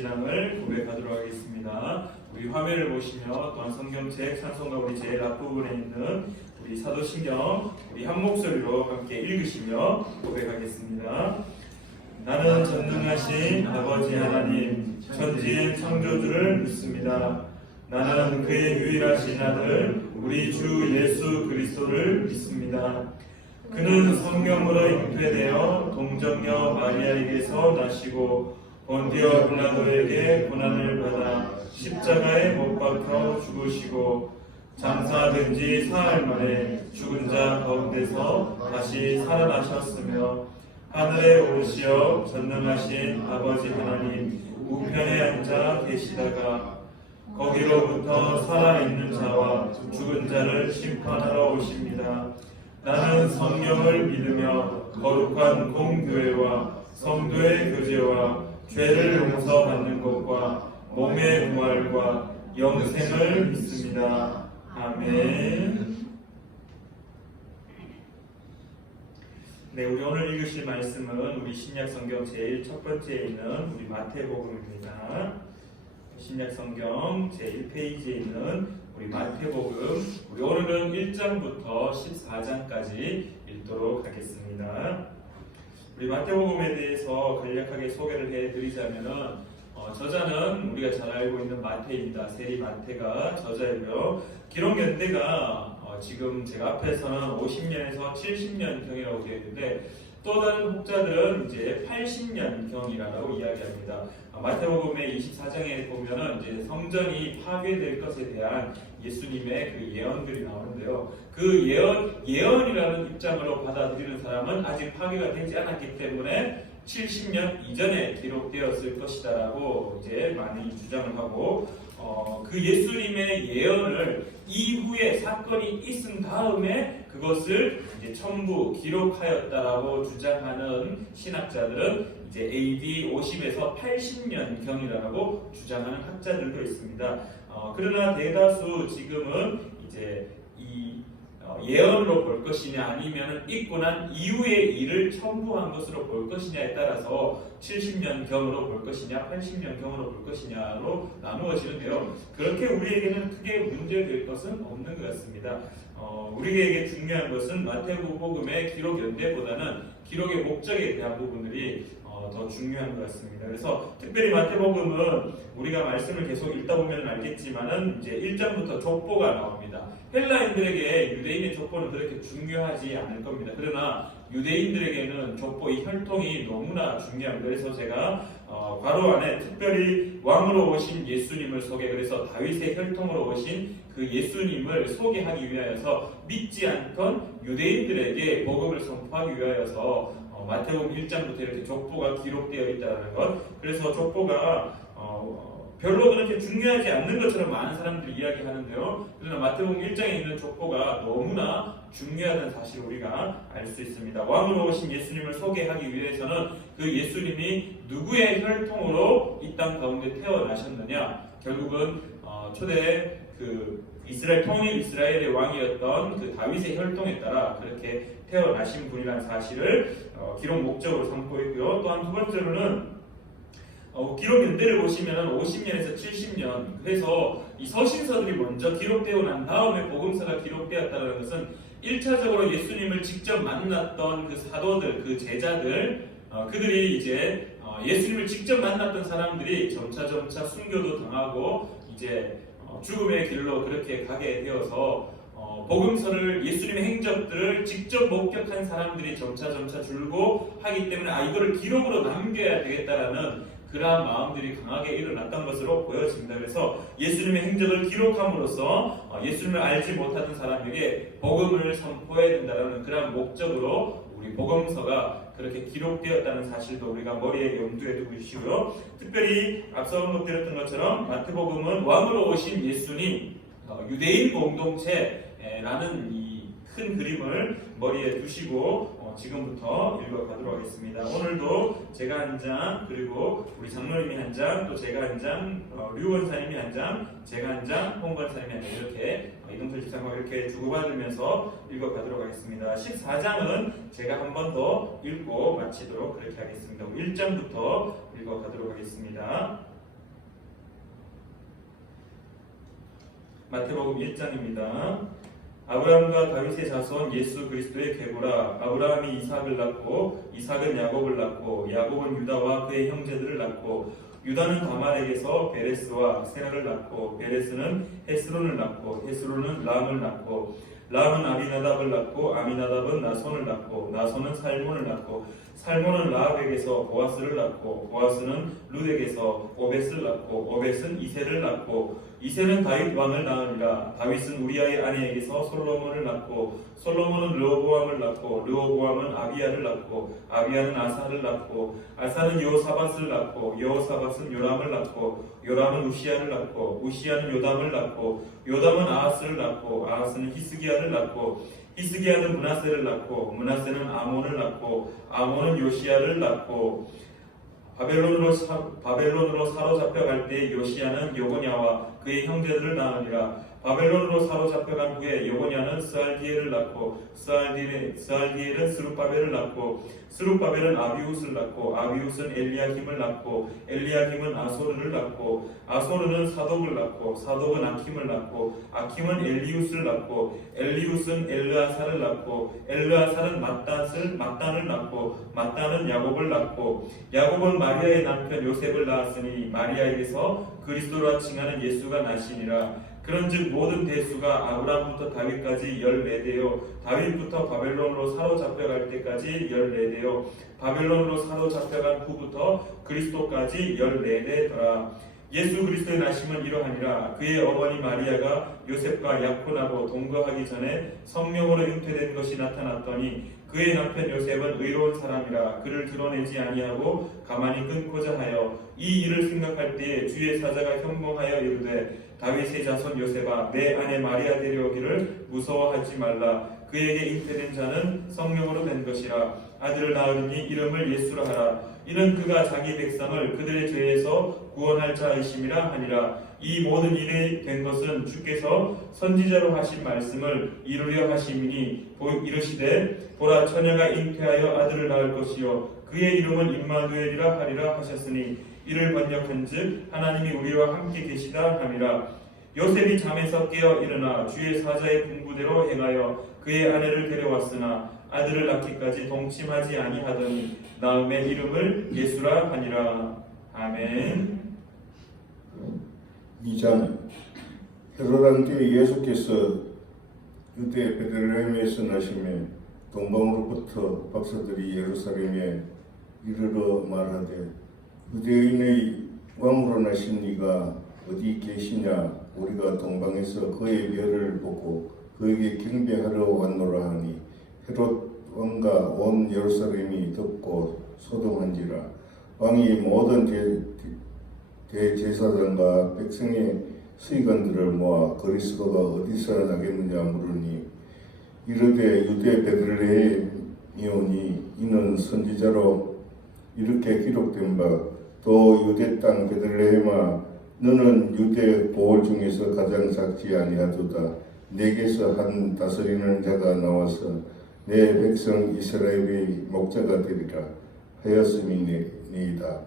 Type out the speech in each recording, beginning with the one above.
신앙을 고백하도록 하겠습니다. 우리 화면을 보시며 또한 성경책 찬송가 우리 제일 앞부분에 있는 우리 사도신경 우리 한 목소리로 함께 읽으시며 고백하겠습니다. 나는 전능하신 아버지 하나님 천지의 창조주를 믿습니다. 나는 그의 유일하신 아들 우리 주 예수 그리스도를 믿습니다. 그는 성령으로 잉태되어 동정녀 마리아에게서 나시고 본디오 빌라도에게 고난을 받아 십자가에 못 박혀 죽으시고 장사된 지 사흘 만에 죽은 자 가운데서 다시 살아나셨으며 하늘에 오르시어 전능하신 아버지 하나님 우편에 앉아 계시다가 거기로부터 살아있는 자와 죽은 자를 심판하러 오십니다. 나는 성령을 믿으며 거룩한 공교회와 성도의 교제와 죄를 용서받는 것과 몸의 부활과 영생을 믿습니다. 아멘. 네, 우리 오늘 읽으실 말씀은 우리 신약성경 제일 첫 번째에 있는 우리 마태복음입니다. 신약성경 제1페이지에 있는 우리 마태복음, 우리 오늘은 1장부터 14장까지 읽도록 하겠습니다. 우리 마태복음에 대해서 간략하게 소개를 해드리자면은 저자는 우리가 잘 알고 있는 마태입니다. 세리 마태가 저자이고요. 기록 연대가 지금 제가 앞에서는 50년에서 70년경이라고 되어 있는데 또 다른 혹자들은 이제 80년경이라고 이야기합니다. 마태복음의 24장에 보면은 이제 성전이 파괴될 것에 대한 예수님의 그 예언들이 나오는데요. 그 예언이라는 입장으로 받아들이는 사람은 아직 파괴가 되지 않았기 때문에 70년 이전에 기록되었을 것이다라고 이제 많이 주장을 하고 그 예수님의 예언을 이후에 사건이 있은 다음에 그것을 이제 전부 기록하였다라고 주장하는 신학자들은 이제 AD 50에서 80년경이라고 주장하는 학자들도 있습니다. 그러나 대다수 지금은 이제 이 예언으로 볼 것이냐 아니면 있고 난 이후의 일을 첨부한 것으로 볼 것이냐에 따라서 70년경으로 볼 것이냐 80년경으로 볼 것이냐로 나누어지는데요. 그렇게 우리에게는 크게 문제될 것은 없는 것 같습니다. 우리에게 중요한 것은 마태복음의 기록 연대보다는 기록의 목적에 대한 부분들이 더 중요한 것 같습니다. 그래서 특별히 마태복음은 우리가 말씀을 계속 읽다 보면 알겠지만은 이제 1장부터 족보가 나옵니다. 헬라인들에게 유대인의 족보는 그렇게 중요하지 않을 겁니다. 그러나 유대인들에게는 족보 이 혈통이 너무나 중요합니다. 그래서 제가 괄호 안에 특별히 왕으로 오신 예수님을 그래서 다윗의 혈통으로 오신 그 예수님을 소개하기 위하여서 믿지 않던 유대인들에게 복음을 선포하기 위하여서 마태복음 1장부터 이렇게 족보가 기록되어 있다는 것. 그래서 족보가 별로 그렇게 중요하지 않는 것처럼 많은 사람들이 이야기하는데요. 그러나 마태복음 1장에 있는 족보가 너무나 중요하다는 사실을 우리가 알 수 있습니다. 왕으로 오신 예수님을 소개하기 위해서는 그 예수님이 누구의 혈통으로 이 땅 가운데 태어나셨느냐. 결국은 초대 통일 이스라엘의 왕이었던 그 다윗의 혈통에 따라 그렇게 태어나신 분이라는 사실을 기록 목적으로 삼고 있고요. 또한 두 번째로는 기록 연대를 보시면 50년에서 70년, 그래서 이 서신서들이 먼저 기록되고 난 다음에 복음서가 기록되었다는 것은 1차적으로 예수님을 직접 만났던 그 사도들, 그 제자들, 그들이 이제 예수님을 직접 만났던 사람들이 점차 순교도 당하고 이제 죽음의 길로 그렇게 가게 되어서 복음서를 예수님의 행적들을 직접 목격한 사람들이 점차 줄고 하기 때문에 이거를 기록으로 남겨야 되겠다라는 그러한 마음들이 강하게 일어났던 것으로 보여집니다. 그래서 예수님의 행적을 기록함으로써 예수님을 알지 못하던 사람에게 복음을 선포해야 된다는 그러한 목적으로 우리 복음서가 그렇게 기록되었다는 사실도 우리가 머리에 염두에 두고 있시고요. 특별히 앞서 언급드렸던 것처럼 마태복음은 왕으로 오신 예수님, 유대인 공동체라는 이 큰 그림을 머리에 두시고 지금부터 읽어가도록 하겠습니다. 오늘도 제가 한 장, 그리고 우리 장로님이 한 장, 또 제가 한 장, 류 원사님이 한 장, 제가 한 장, 홍 권사님이 한 장, 이렇게 이동철 집사님과 이렇게 주고받으면서 읽어가도록 하겠습니다. 14장은 제가 한 번 더 읽고 마치도록 그렇게 하겠습니다. 1장부터 읽어가도록 하겠습니다. 마태복음 1장입니다. 아브라함과 다윗의 자손 예수 그리스도의 계보라. 아브라함이 이삭을 낳고 이삭은 야곱을 낳고 야곱은 유다와 그의 형제들을 낳고 유다는 다말에게서 베레스와 세라를 낳고 베레스는 헤스론을 낳고 헤스론은 람을 낳고 람은 아미나답을 낳고 아미나답은 나손을 낳고 나손은 살몬을 낳고 살몬은 라합에게서 보아스를 낳고 보아스는 룻에게서 오벳을 낳고 오벳은 이새를 낳고 이새는 다윗 왕을 낳으니라. 다윗은 우리아의 아내에게서 솔로몬을 낳고 솔로몬은 르호보암을 낳고 르호보암은 아비야를 낳고 아비야는 아사를 낳고 아사는 여호사밧을 낳고 여호사밧은 요람을 낳고 요람은 우시야를 낳고 우시야는 요담을 낳고 요담은 아하스를 낳고 아하스는 히스기야를 낳고 히스기야는 므낫세를 낳고 므낫세는 아몬을 낳고 아몬은 요시야를 낳고 바벨론으로 사로잡혀갈 때 요시야는 여고냐와 그의 형제들을 낳으니라. 바벨론으로 사로잡혀간 후에 여고냐는 스알디엘을 낳고 스알디엘은 스룹바벨을 낳고 스룹바벨은 아비훗을 낳고 아비훗은 엘리야김을 낳고 엘리야김은 아소르를 낳고 아소르는 사독을 낳고 사독은 아킴을 낳고 아킴은 엘리훗을 낳고 엘리훗은 엘르아사를 낳고 엘르아사는 mat단을 낳고 mat단은 야곱을 낳고 야곱은 마리아의 남편 요셉을 낳았으니 마리아에게서 그리스도라 칭하는 예수가 나시니라. 그런즉 모든 대수가 아브라함부터 다윗까지 14대요 다윗부터 바벨론으로 사로잡혀갈 때까지 14대요 바벨론으로 사로잡혀간 후부터 그리스도까지 14대더라. 예수 그리스도의 나심은 이러하니라. 그의 어머니 마리아가 요셉과 약혼하고 동거하기 전에 성령으로 잉태된 것이 나타났더니 그의 남편 요셉은 의로운 사람이라 그를 드러내지 아니하고 가만히 끊고자 하여 이 일을 생각할 때에 주의 사자가 현몽하여 이르되 다윗의 자손 요셉아 내 아내 마리아 데려오기를 무서워하지 말라. 그에게 잉태된 자는 성령으로 된 것이라. 아들을 낳으니 이름을 예수라 하라. 이는 그가 자기 백성을 그들의 죄에서 구원할 자이심이라 하니라. 이 모든 일이 된 것은 주께서 선지자로 하신 말씀을 이루려 하심이니 이르시되 보라 처녀가 잉태하여 아들을 낳을 것이요 그의 이름은 임마누엘이라 하리라 하셨으니 이를 번역한즉 하나님이 우리와 함께 계시다 함이라. 요셉이 잠에서 깨어 일어나 주의 사자의 분부대로 행하여 그의 아내를 데려왔으나 아들을 낳기까지 동침하지 아니하더니 나음의 이름을 예수라 하니라. 아멘. 2장 헤롯 때 예수께서 유대 베들레헴에서 나시매 동방으로부터 박사들이 예루살렘에 이르러 말하되 유대인의 왕으로 나신 이가 어디 계시냐 우리가 동방에서 그의 별을 보고 그에게 경배하러 왔노라 하니 헤롯 왕과 온 예루살렘이 듣고 소동한지라. 왕이 모든 대제사장과 백성의 수의관들을 모아 그리스도가 어디서 나겠느냐 물으니 이르되 유대 베들레헴이오니 이는 선지자로 이렇게 기록된 바 또 유대 땅 베들레헴아 너는 유대 보홀 중에서 가장 작지 아니하도다. 내게서 한 다스리는 자가 나와서 내 백성 이스라엘의 목자가 되리라 하였음이니이다.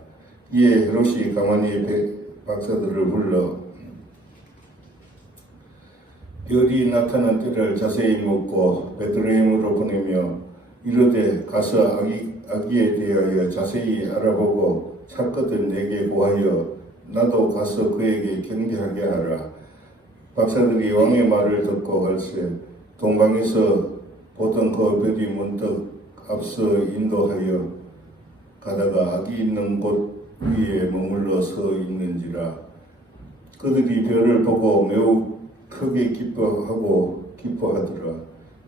이에 헤롯이 가만히 박사들을 불러 별이 나타난 때를 자세히 묻고 베들레헴으로 보내며 이르되 가서 아기에 대하여 자세히 알아보고 찾거든 내게 고하여 나도 가서 그에게 경배하게 하라. 박사들이 왕의 말을 듣고 갈새 동방에서 보던 그 별이 문득 앞서 인도하여 가다가 아기 있는 곳 위에 머물러 서 있는지라. 그들이 별을 보고 매우 크게 기뻐하더라.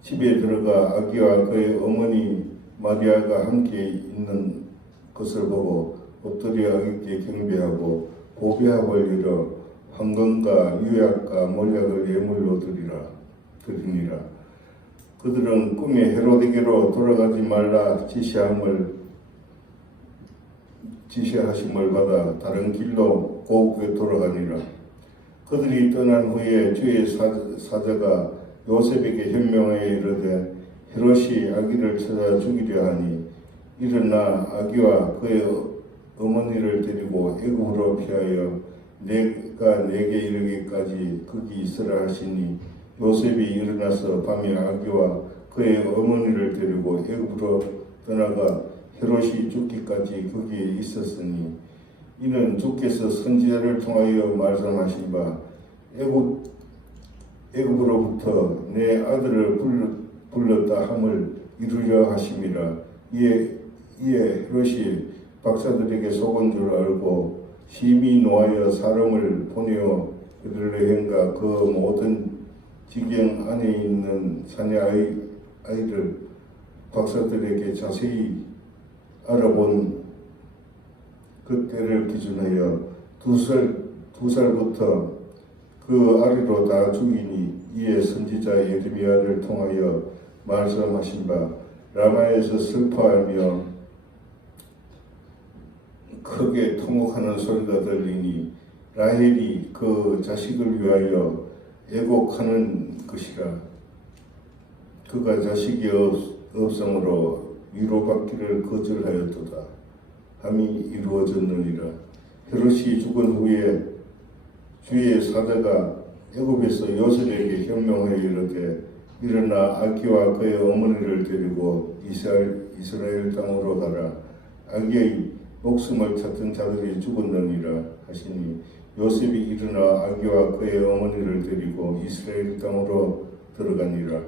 집에 들어가 아기와 그의 어머니 마리아가 함께 있는 것을 보고 엎드려 아기께 경배하고 보배합을 이뤄 황금과 유약과 몰약을 예물로 드리니라. 그들은 꿈에 헤롯에게로 돌아가지 말라 지시하심을 받아 다른 길로 고국에 돌아가니라. 그들이 떠난 후에 주의 사자가 요셉에게 현명하여 이르되 헤롯이 아기를 찾아 죽이려 하니 일어나 아기와 그의 어머니를 데리고 애굽으로 피하여 내가 내게 이르기까지 거기 있으라 하시니 요셉이 일어나서 밤에 아기와 그의 어머니를 데리고 애굽으로 떠나가 헤롯이 죽기까지 거기에 있었으니 이는 주께서 선지자를 통하여 말씀하신 바 애굽으로부터 내 아들을 불렀다 함을 이루려 하심이라. 이에 헤롯이 박사들에게 속은 줄 알고 심히 노하여 사람을 보내어 그들의 행과 그 모든 지경 안에 있는 사내 아이를 박사들에게 자세히 알아본 그때를 기준하여 두 살부터 그 아래로 다 죽이니 이에 선지자 예레미야를 통하여 말씀하신 바 라마에서 슬퍼하며 크게 통곡하는 소리가 들리니 라헬이 그 자식을 위하여 애곡하는 것이라. 그가 자식이 없으므로 위로받기를 거절하였도다 함이 이루어졌느니라. 헤롯이 죽은 후에 주의 사자가 애굽에서 요셉에게 현명하여 이르되 일어나 아기와 그의 어머니를 데리고 이스라엘 땅으로 가라. 아기의 목숨을 찾던 자들이 죽었느니라 하시니 요셉이 일어나 아기와 그의 어머니를 데리고 이스라엘 땅으로 들어가니라.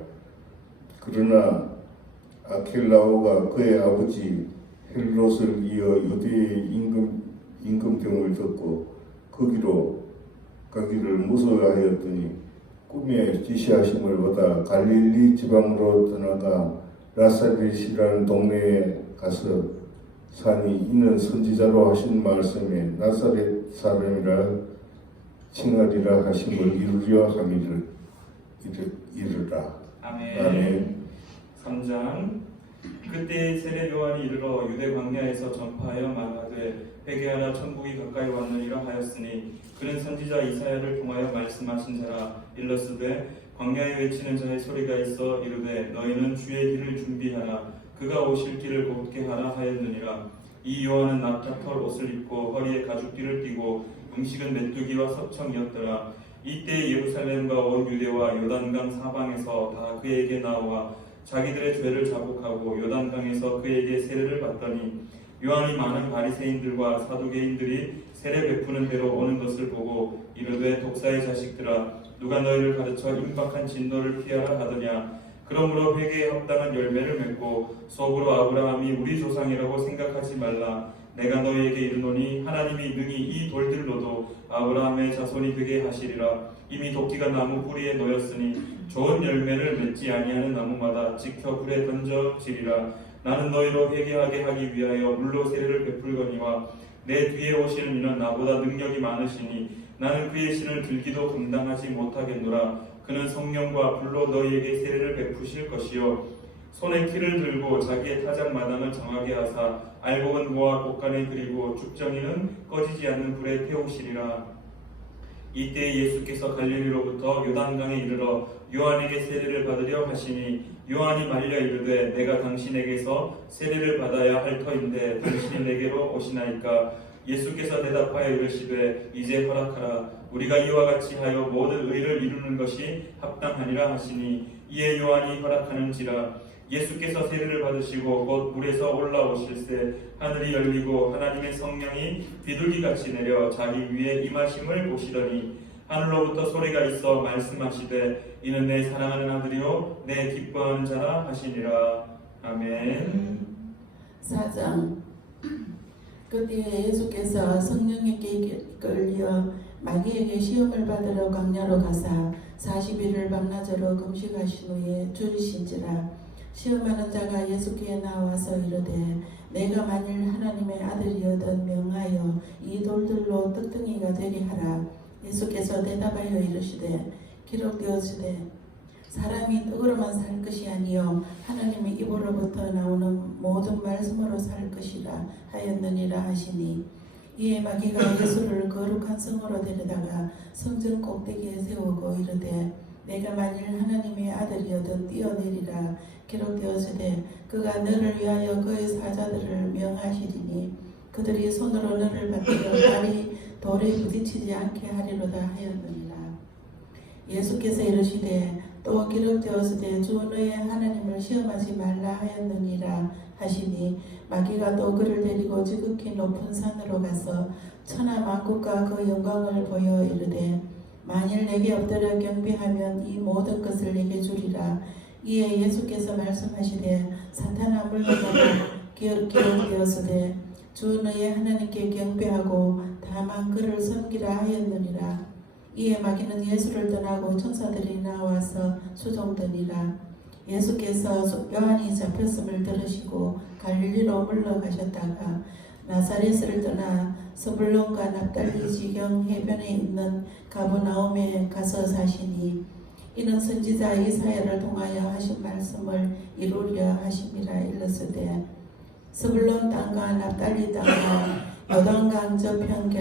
그러나 아켈라오가 그의 아버지 헬롯을 이어 유대의 임금병을 듣고 거기로 가기를 무서워하였더니 꿈에 지시하심을 받아 갈릴리 지방으로 떠나가 나사렛이라는 동네에 가서 사니 이는 선지자로 하신 말씀에 나사렛 사람이라 칭하리라 하심을 이루려 함이라. 아멘. 3장. 그때 세례 요한이 이르러 유대 광야에서 전파하여 말하되 회개하라 천국이 가까이 왔느니라 하였으니 그는 선지자 이사야를 통하여 말씀하신 자라. 일러스되 광야에 외치는 자의 소리가 있어 이르되 너희는 주의 길을 준비하라 그가 오실 길을 곧게 하라 하였느니라. 이 요한은 낙타털 옷을 입고 허리에 가죽띠를 띠고 음식은 메뚜기와 서청이었더라. 이때 예루살렘과 온 유대와 요단강 사방에서 다 그에게 나와 자기들의 죄를 자복하고 요단강에서 그에게 세례를 받더니 요한이 많은 바리새인들과 사두개인들이 세례 베푸는 대로 오는 것을 보고 이르되 독사의 자식들아 누가 너희를 가르쳐 임박한 진노를 피하라 하더냐. 그러므로 회개에 합당한 열매를 맺고 속으로 아브라함이 우리 조상이라고 생각하지 말라. 내가 너희에게 이르노니 하나님이 능히 이 돌들로도 아브라함의 자손이 되게 하시리라. 이미 도끼가 나무 뿌리에 놓였으니 좋은 열매를 맺지 아니하는 나무마다 지켜 불에 던져지리라. 나는 너희로 회개하게 하기 위하여 물로 세례를 베풀거니와 내 뒤에 오시는 이는 나보다 능력이 많으시니 나는 그의 신을 들기도 감당하지 못하겠노라. 그는 성령과 불로 너희에게 세례를 베푸실 것이요 손에 키를 들고 자기의 타작마당을 정하게 하사 알곡은 모아 곳간에 그리고 죽정이는 꺼지지 않는 불에 태우시리라. 이때 예수께서 갈릴리로부터 요단강에 이르러 요한에게 세례를 받으려 하시니 요한이 말려 이르되 내가 당신에게서 세례를 받아야 할 터인데 당신이 내게로 오시나이까. 예수께서 대답하여 이르시되 이제 허락하라. 우리가 이와 같이 하여 모든 의를 이루는 것이 합당하니라 하시니 이에 요한이 허락하는지라. 예수께서 세례를 받으시고 곧 물에서 올라오실새 하늘이 열리고 하나님의 성령이 비둘기같이 내려 자기 위에 임하심을 보시더니 하늘로부터 소리가 있어 말씀하시되 이는 내 사랑하는 아들이요 내 기뻐하는 자라 하시니라. 아멘. 4장. 그때 예수께서 성령에게 이끌려 마귀에게 시험을 받으러 광야로 가사 40일을 밤낮으로 금식하신 후에 줄이신지라. 시험하는 자가 예수께 나와서 이르되 내가 만일 하나님의 아들이여든 명하여 이 돌들로 떡덩이가 되게 하라. 예수께서 대답하여 이르시되 기록되었으되 사람이 떡으로만 살 것이 아니요 하나님의 입으로부터 나오는 모든 말씀으로 살 것이라 하였느니라 하시니 이에 마귀가 예수를 거룩한 성으로 데려다가 성전 꼭대기에 세우고 이르되 내가 만일 하나님의 아들이여든 뛰어내리라. 기록되었으되 그가 너를 위하여 그의 사자들을 명하시리니 그들이 손으로 너를 받들어 발이 돌에 부딪히지 않게 하리로다 하였느니라. 예수께서 이르시되 또 기록되었으되 주 너의 하나님을 시험하지 말라 하였느니라 하시니 마귀가 또 그를 데리고 지극히 높은 산으로 가서 천하 만국과 그 영광을 보여 이르되 만일 내게 엎드려 경배하면 이 모든 것을 내게 주리라. 이에 예수께서 말씀하시되 사탄아 물러가라. 기록되었으되 주 너의 하나님께 경배하고 다만 그를 섬기라 하였느니라. 이에 마귀는 예수를 떠나고 천사들이 나와서 수종되니라. 예수께서 요한이 잡혔음을 들으시고 갈릴리로 물러가셨다가 나사렛을 떠나 스불론과 납달리 지경 해변에 있는 가버나움에 가서 사시니 이는 선지자 이사야를 통하여 하신 말씀을 이루려 하심이라. 일렀으되 스불론 땅과 납달리 땅과 요단강 저편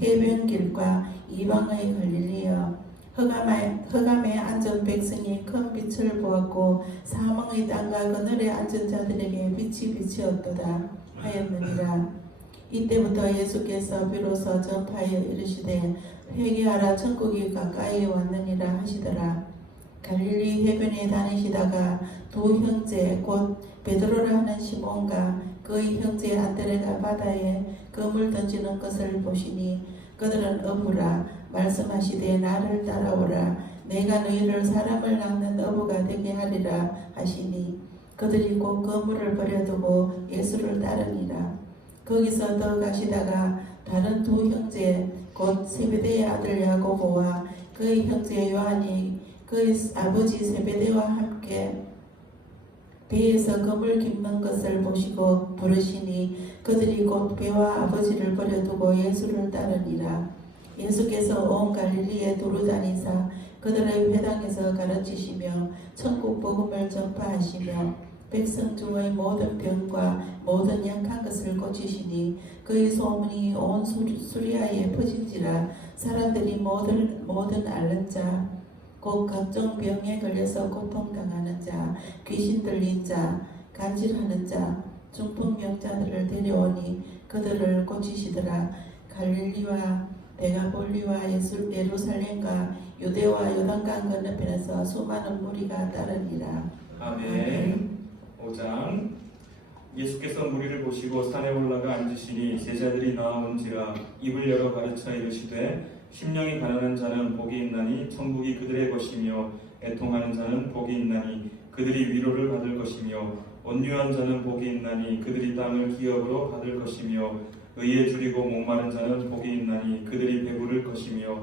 해변길과 이방의 갈릴리여 흑암에 앉은 백성이 큰 빛을 보았고 사망의 땅과 그늘에 앉은 자들에게 빛이 비치었도다 하였느니라. 이때부터 예수께서 비로소 전파하여 이르시되 회개하라 천국이 가까이 왔느니라 하시더라. 갈릴리 해변에 다니시다가 두 형제 곧 베드로라 하는 시몬과 그의 형제 안드레가 바다에 그물 던지는 것을 보시니 그들은 어부라. 말씀하시되 나를 따라오라. 내가 너희를 사람을 낚는 어부가 되게 하리라 하시니 그들이 곧 그물을 버려두고 예수를 따르니라. 거기서 더 가시다가 다른 두 형제 곧 세베대의 아들 야고보와 그의 형제 요한이 그의 아버지 세베대와 함께 배에서 그물 깁는 것을 보시고 부르시니 그들이 곧 배와 아버지를 버려두고 예수를 따르니라. 예수께서 온 갈릴리에 두루 다니사 그들의 회당에서 가르치시며 천국 복음을 전파하시며 백성 중의 모든 병과 모든 약한 것을 고치시니 그의 소문이 온 수리아에 퍼진지라. 사람들이 모든 앓는 자 곧 각종 병에 걸려서 고통당하는 자, 귀신 들린 자, 간질하는 자, 중풍병자들을 데려오니 그들을 고치시더라. 갈릴리와 데가볼리와 예루살렘과 유대와 요단강 건너편에서 수많은 무리가 따르니라. 아멘. 5장. 예수께서 무리를 보시고 산에 올라가 앉으시니 제자들이 나아온지라. 입을 열어 가르쳐 이르시되 심령이 가난한 자는 복이 있나니 천국이 그들의 것이며 애통하는 자는 복이 있나니 그들이 위로를 받을 것이며 온유한 자는 복이 있나니 그들이 땅을 기업으로 받을 것이며 의에 줄이고 목마른 자는 복이 있나니 그들이 배부를 것이며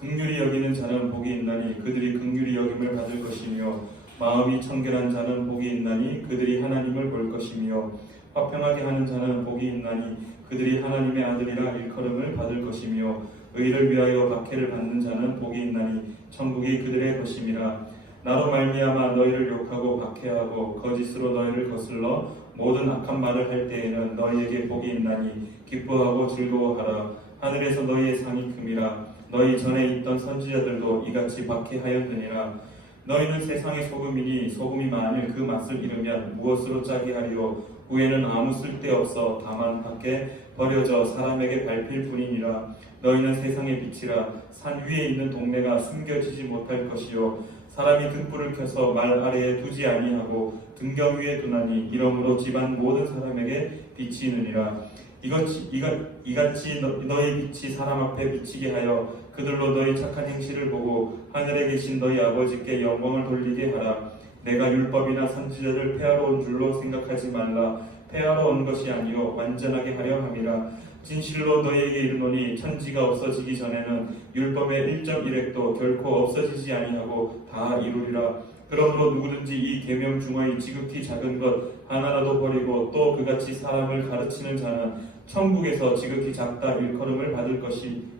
긍휼히 여기는 자는 복이 있나니 그들이 긍휼히 여김을 받을 것이며 마음이 청결한 자는 복이 있나니 그들이 하나님을 볼 것이며 화평하게 하는 자는 복이 있나니 그들이 하나님의 아들이라 일컬음을 받을 것이며 의를 위하여 박해를 받는 자는 복이 있나니 천국이 그들의 것임이라. 나로 말미암아 너희를 욕하고 박해하고 거짓으로 너희를 거슬러 모든 악한 말을 할 때에는 너희에게 복이 있나니 기뻐하고 즐거워하라. 하늘에서 너희의 상이 큼이라. 너희 전에 있던 선지자들도 이같이 박해하였느니라. 너희는 세상의 소금이니 소금이 만일 그 맛을 잃으면 무엇으로 짜게 하리요. 후에는 아무 쓸데없어 다만 밖에 버려져 사람에게 밟힐 뿐이니라. 너희는 세상의 빛이라. 산 위에 있는 동네가 숨겨지지 못할 것이요 사람이 등불을 켜서 말 아래에 두지 아니하고 등경 위에 두나니 이러므로 집안 모든 사람에게 빛이 있느니라. 이같이 너희 빛이 사람 앞에 비치게 하여 그들로 너희 착한 행실을 보고 하늘에 계신 너희 아버지께 영광을 돌리게 하라. 내가 율법이나 선지자를 폐하러 온 줄로 생각하지 말라. 폐하러 온 것이 아니요 완전하게 하려 함이라. 진실로 너희에게 이르노니 천지가 없어지기 전에는 율법의 1.1획도 결코 없어지지 아니하고 다 이루리라. 그러므로 누구든지 이 계명 중의 지극히 작은 것 하나라도 버리고 또 그같이 사람을 가르치는 자는 천국에서 지극히 작다 일컬음을 받을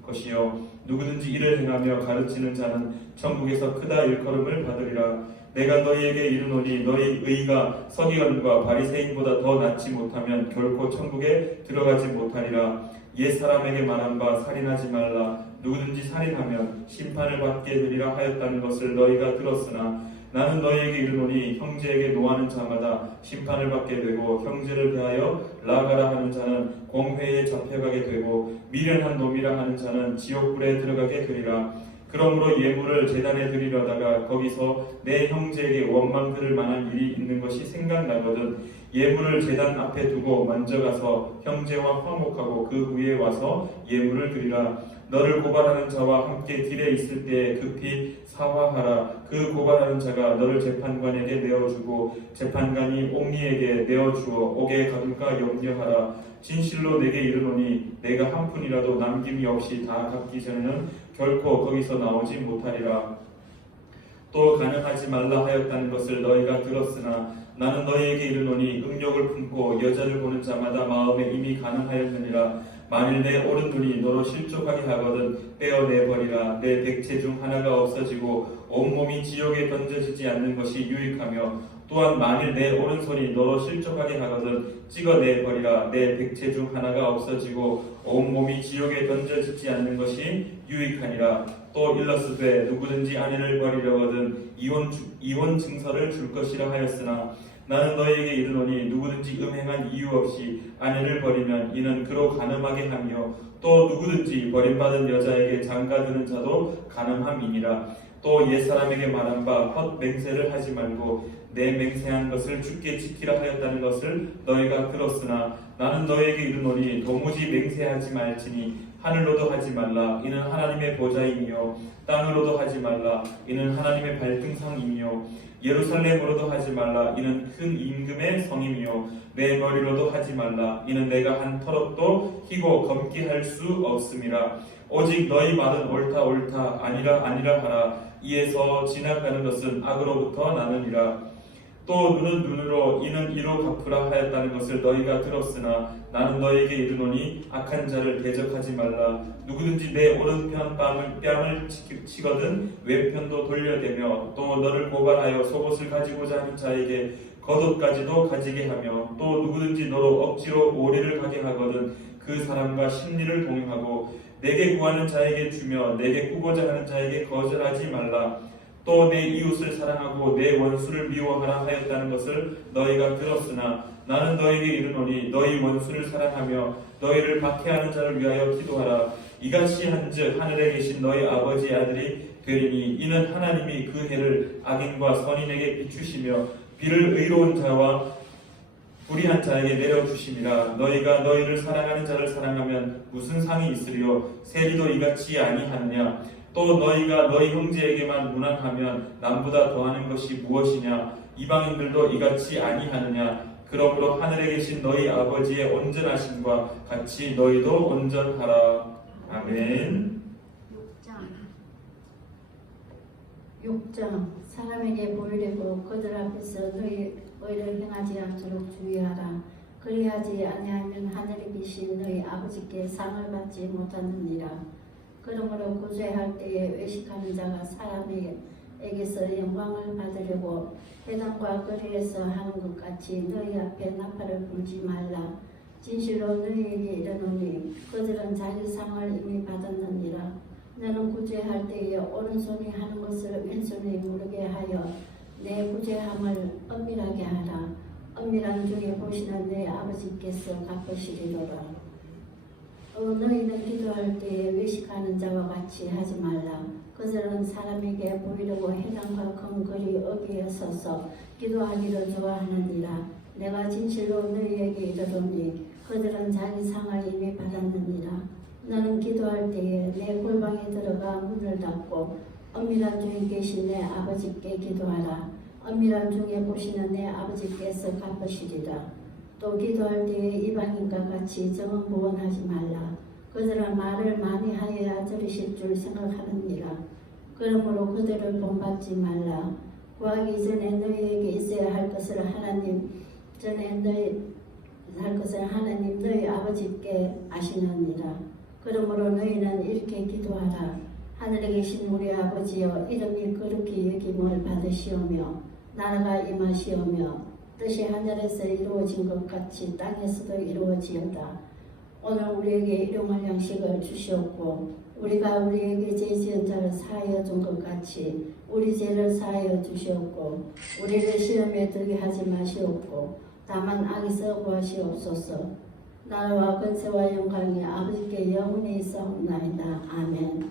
것이요 누구든지 이를 행하며 가르치는 자는 천국에서 크다 일컬음을 받으리라. 내가 너희에게 이르노니 너희 의가 서기관과 바리새인보다 더 낫지 못하면 결코 천국에 들어가지 못하리라. 옛 사람에게 말한 바 살인하지 말라. 누구든지 살인하면 심판을 받게 되리라 하였다는 것을 너희가 들었으나 나는 너희에게 이르노니 형제에게 노하는 자마다 심판을 받게 되고 형제를 대하여 나아가라 하는 자는 공회에 잡혀가게 되고 미련한 놈이라 하는 자는 지옥불에 들어가게 되리라. 그러므로 예물을 제단에 드리려다가 거기서 내 형제에게 원망 들을 만한 일이 있는 것이 생각나거든 예물을 제단 앞에 두고 먼저 가서 형제와 화목하고 그 후에 와서 예물을 드리라. 너를 고발하는 자와 함께 길에 있을 때에 급히 사화하라. 그 고발하는 자가 너를 재판관에게 내어주고 재판관이 옥리에게 내어주어 옥에 가둘까 염려하라. 진실로 내게 이르노니 내가 한 푼이라도 남김이 없이 다 갚기 전에는 결코 거기서 나오지 못하리라. 또 간음하지 말라 하였다는 것을 너희가 들었으나 나는 너희에게 이르노니 음욕을 품고 여자를 보는 자마다 마음에 이미 간음하였느니라. 만일 내 오른눈이 너로 실족하게 하거든 빼어내버리라. 내 백체 중 하나가 없어지고 온몸이 지옥에 던져지지 않는 것이 유익하며 또한 만일 내 오른손이 너로 실족하게 하거든 찍어내버리라. 내 백체 중 하나가 없어지고 온몸이 지옥에 던져지지 않는 것이 유익하니라. 또 일러스되 누구든지 아내를 버리려거든 이혼 증서를 줄 것이라 하였으나 나는 너희에게 이르노니 누구든지 음행한 이유 없이 아내를 버리면 이는 그로 간음하게 하며 또 누구든지 버림받은 여자에게 장가드는 자도 간음함이니라. 또 옛사람에게 말한 바 헛 맹세를 하지 말고 내 맹세한 것을 주께 지키라 하였다는 것을 너희가 들었으나 나는 너희에게 이르노니 도무지 맹세하지 말지니 하늘로도 하지 말라. 이는 하나님의 보좌이며 땅으로도 하지 말라. 이는 하나님의 발등상이며 예루살렘으로도 하지 말라. 이는 큰 임금의 성이며 내 머리로도 하지 말라. 이는 내가 한 터럭도 희고 검게 할 수 없음이라. 오직 너희 말은 옳다 옳다 아니라 아니라 하라. 이에서 지나가는 것은 악으로부터 나느니라. 또 눈은 눈으로 이는 이로 갚으라 하였다는 것을 너희가 들었으나 나는 너희에게 이르노니 악한 자를 대적하지 말라. 누구든지 내 오른편 뺨을 치거든 왼편도 돌려대며 또 너를 고발하여 속옷을 가지고자 하는 자에게 겉옷까지도 가지게 하며 또 누구든지 너로 억지로 오리를 가게 하거든 그 사람과 심리를 동행하고 내게 구하는 자에게 주며 내게 꾸고자 하는 자에게 거절하지 말라. 또 내 이웃을 사랑하고 내 원수를 미워하라 하였다는 것을 너희가 들었으나 나는 너희에게 이르노니 너희 원수를 사랑하며 너희를 박해하는 자를 위하여 기도하라. 이같이 한즉 하늘에 계신 너희 아버지의 아들이 되리니 이는 하나님이 그 해를 악인과 선인에게 비추시며 비를 의로운 자와 불의한 자에게 내려주심이라. 너희가 너희를 사랑하는 자를 사랑하면 무슨 상이 있으리요? 세리도 이같이 아니하느냐? 또 너희가 너희 형제에게만 무난하면 남보다 더하는 것이 무엇이냐? 이방인들도 이같이 아니하느냐? 그러므로 하늘에 계신 너희 아버지의 온전하심과 같이 너희도 온전하라. 아멘. 6장 사람에게 보이려고 그들 앞에서 너희 의를 행하지 않도록 주의하라. 그리하지 아니하면 하늘에 계신 너희 아버지께 상을 받지 못하느니라. 그러므로 구제할 때에 외식하는 자가 사람에게서 영광을 받으려고 회당과 거리에서 하는 것 같이 너희 앞에 나팔을 불지 말라. 진실로 너희에게 이르노니 그들은 자기 상을 이미 받았느니라. 너는 구제할 때에 오른손이 하는 것을 왼손이 모르게 하여 내 구제함을 엄밀하게 하라. 엄밀한 중에 보시는 내 아버지께서 갚으시리로라. 너희는 기도할 때에 외식하는 자와 같이 하지 말라. 그들은 사람에게 보이려고 회당과 큰 거리 어귀에 서서 기도하기를 좋아하느니라. 내가 진실로 너희에게 이르노니 그들은 자기 상을 이미 받았느니라. 너는 기도할 때에 내 골방에 들어가 문을 닫고 엄밀한 중에 계신 내 아버지께 기도하라. 엄밀한 중에 보시는 내 아버지께서 갚으시리라. 또 기도할 때에 이방인과 같이 정언부언하지 말라. 그들은 말을 많이 하여야 들으실 줄 생각하느니라. 그러므로 그들을 본받지 말라. 구하기 전에 너희에게 있어야 할 것을 하나님 너희 아버지께 아시느니라. 그러므로 너희는 이렇게 기도하라. 하늘에 계신 우리 아버지여, 이름이 거룩히 여김을 받으시오며 나라가 임하시오며 뜻이 하늘에서 이루어진 것 같이 땅에서도 이루어지었다. 오늘 우리에게 일용할 양식을 주시옵고 우리가 우리에게 죄 지은 자를 사하여 준 것 같이 우리 죄를 사하여 주시옵고 우리를 시험에 들게 하지 마시옵고 다만 악에서 구하시옵소서. 나라와 권세와 영광이 아버지께 영원히 있사옵나이다. 아멘.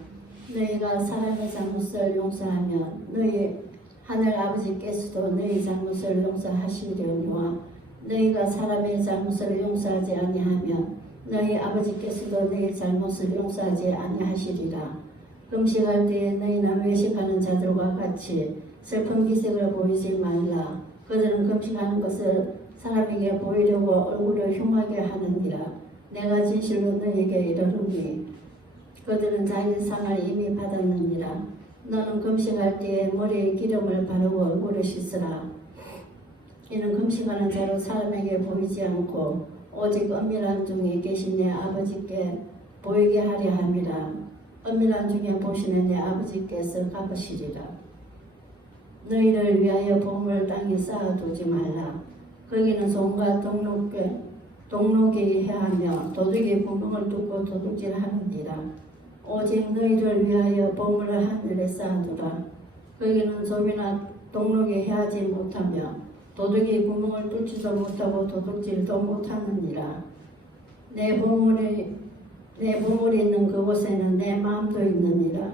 너희가 사람의 잘못을 용서하면 너희 하늘 아버지께서도 너희 잘못을 용서하시려니와 너희가 사람의 잘못을 용서하지 아니하면 너희 아버지께서도 너희 잘못을 용서하지 아니하시리라. 금식할 때에 너희나 외식하는 자들과 같이 슬픈 기색을 보이지 말라. 그들은 금식하는 것을 사람에게 보이려고 얼굴을 흉하게 하느니라. 내가 진실로 너희에게 이르노니 그들은 자기 상을 이미 받았느니라. 너는 금식할 때에 머리에 기름을 바르고 얼굴을 씻으라. 이는 금식하는 자로 사람에게 보이지 않고 오직 은밀한 중에 계신 내 아버지께 보이게 하려 함이라. 은밀한 중에 보시는 내 아버지께서 갚으시리라. 너희를 위하여 보물을 땅에 쌓아두지 말라. 거기는 손과 동록이 해하며 도둑이 구멍을 뚫고 도둑질하느니라. 오직 너희를 위하여 보물을 하늘에 쌓아두라. 거기는 솜이나 동록이 해하지 못하며 도둑이 구멍을 뚫지도 못하고 도둑질도 못하느니라. 내 보물이 있는 그곳에는 내 마음도 있느니라.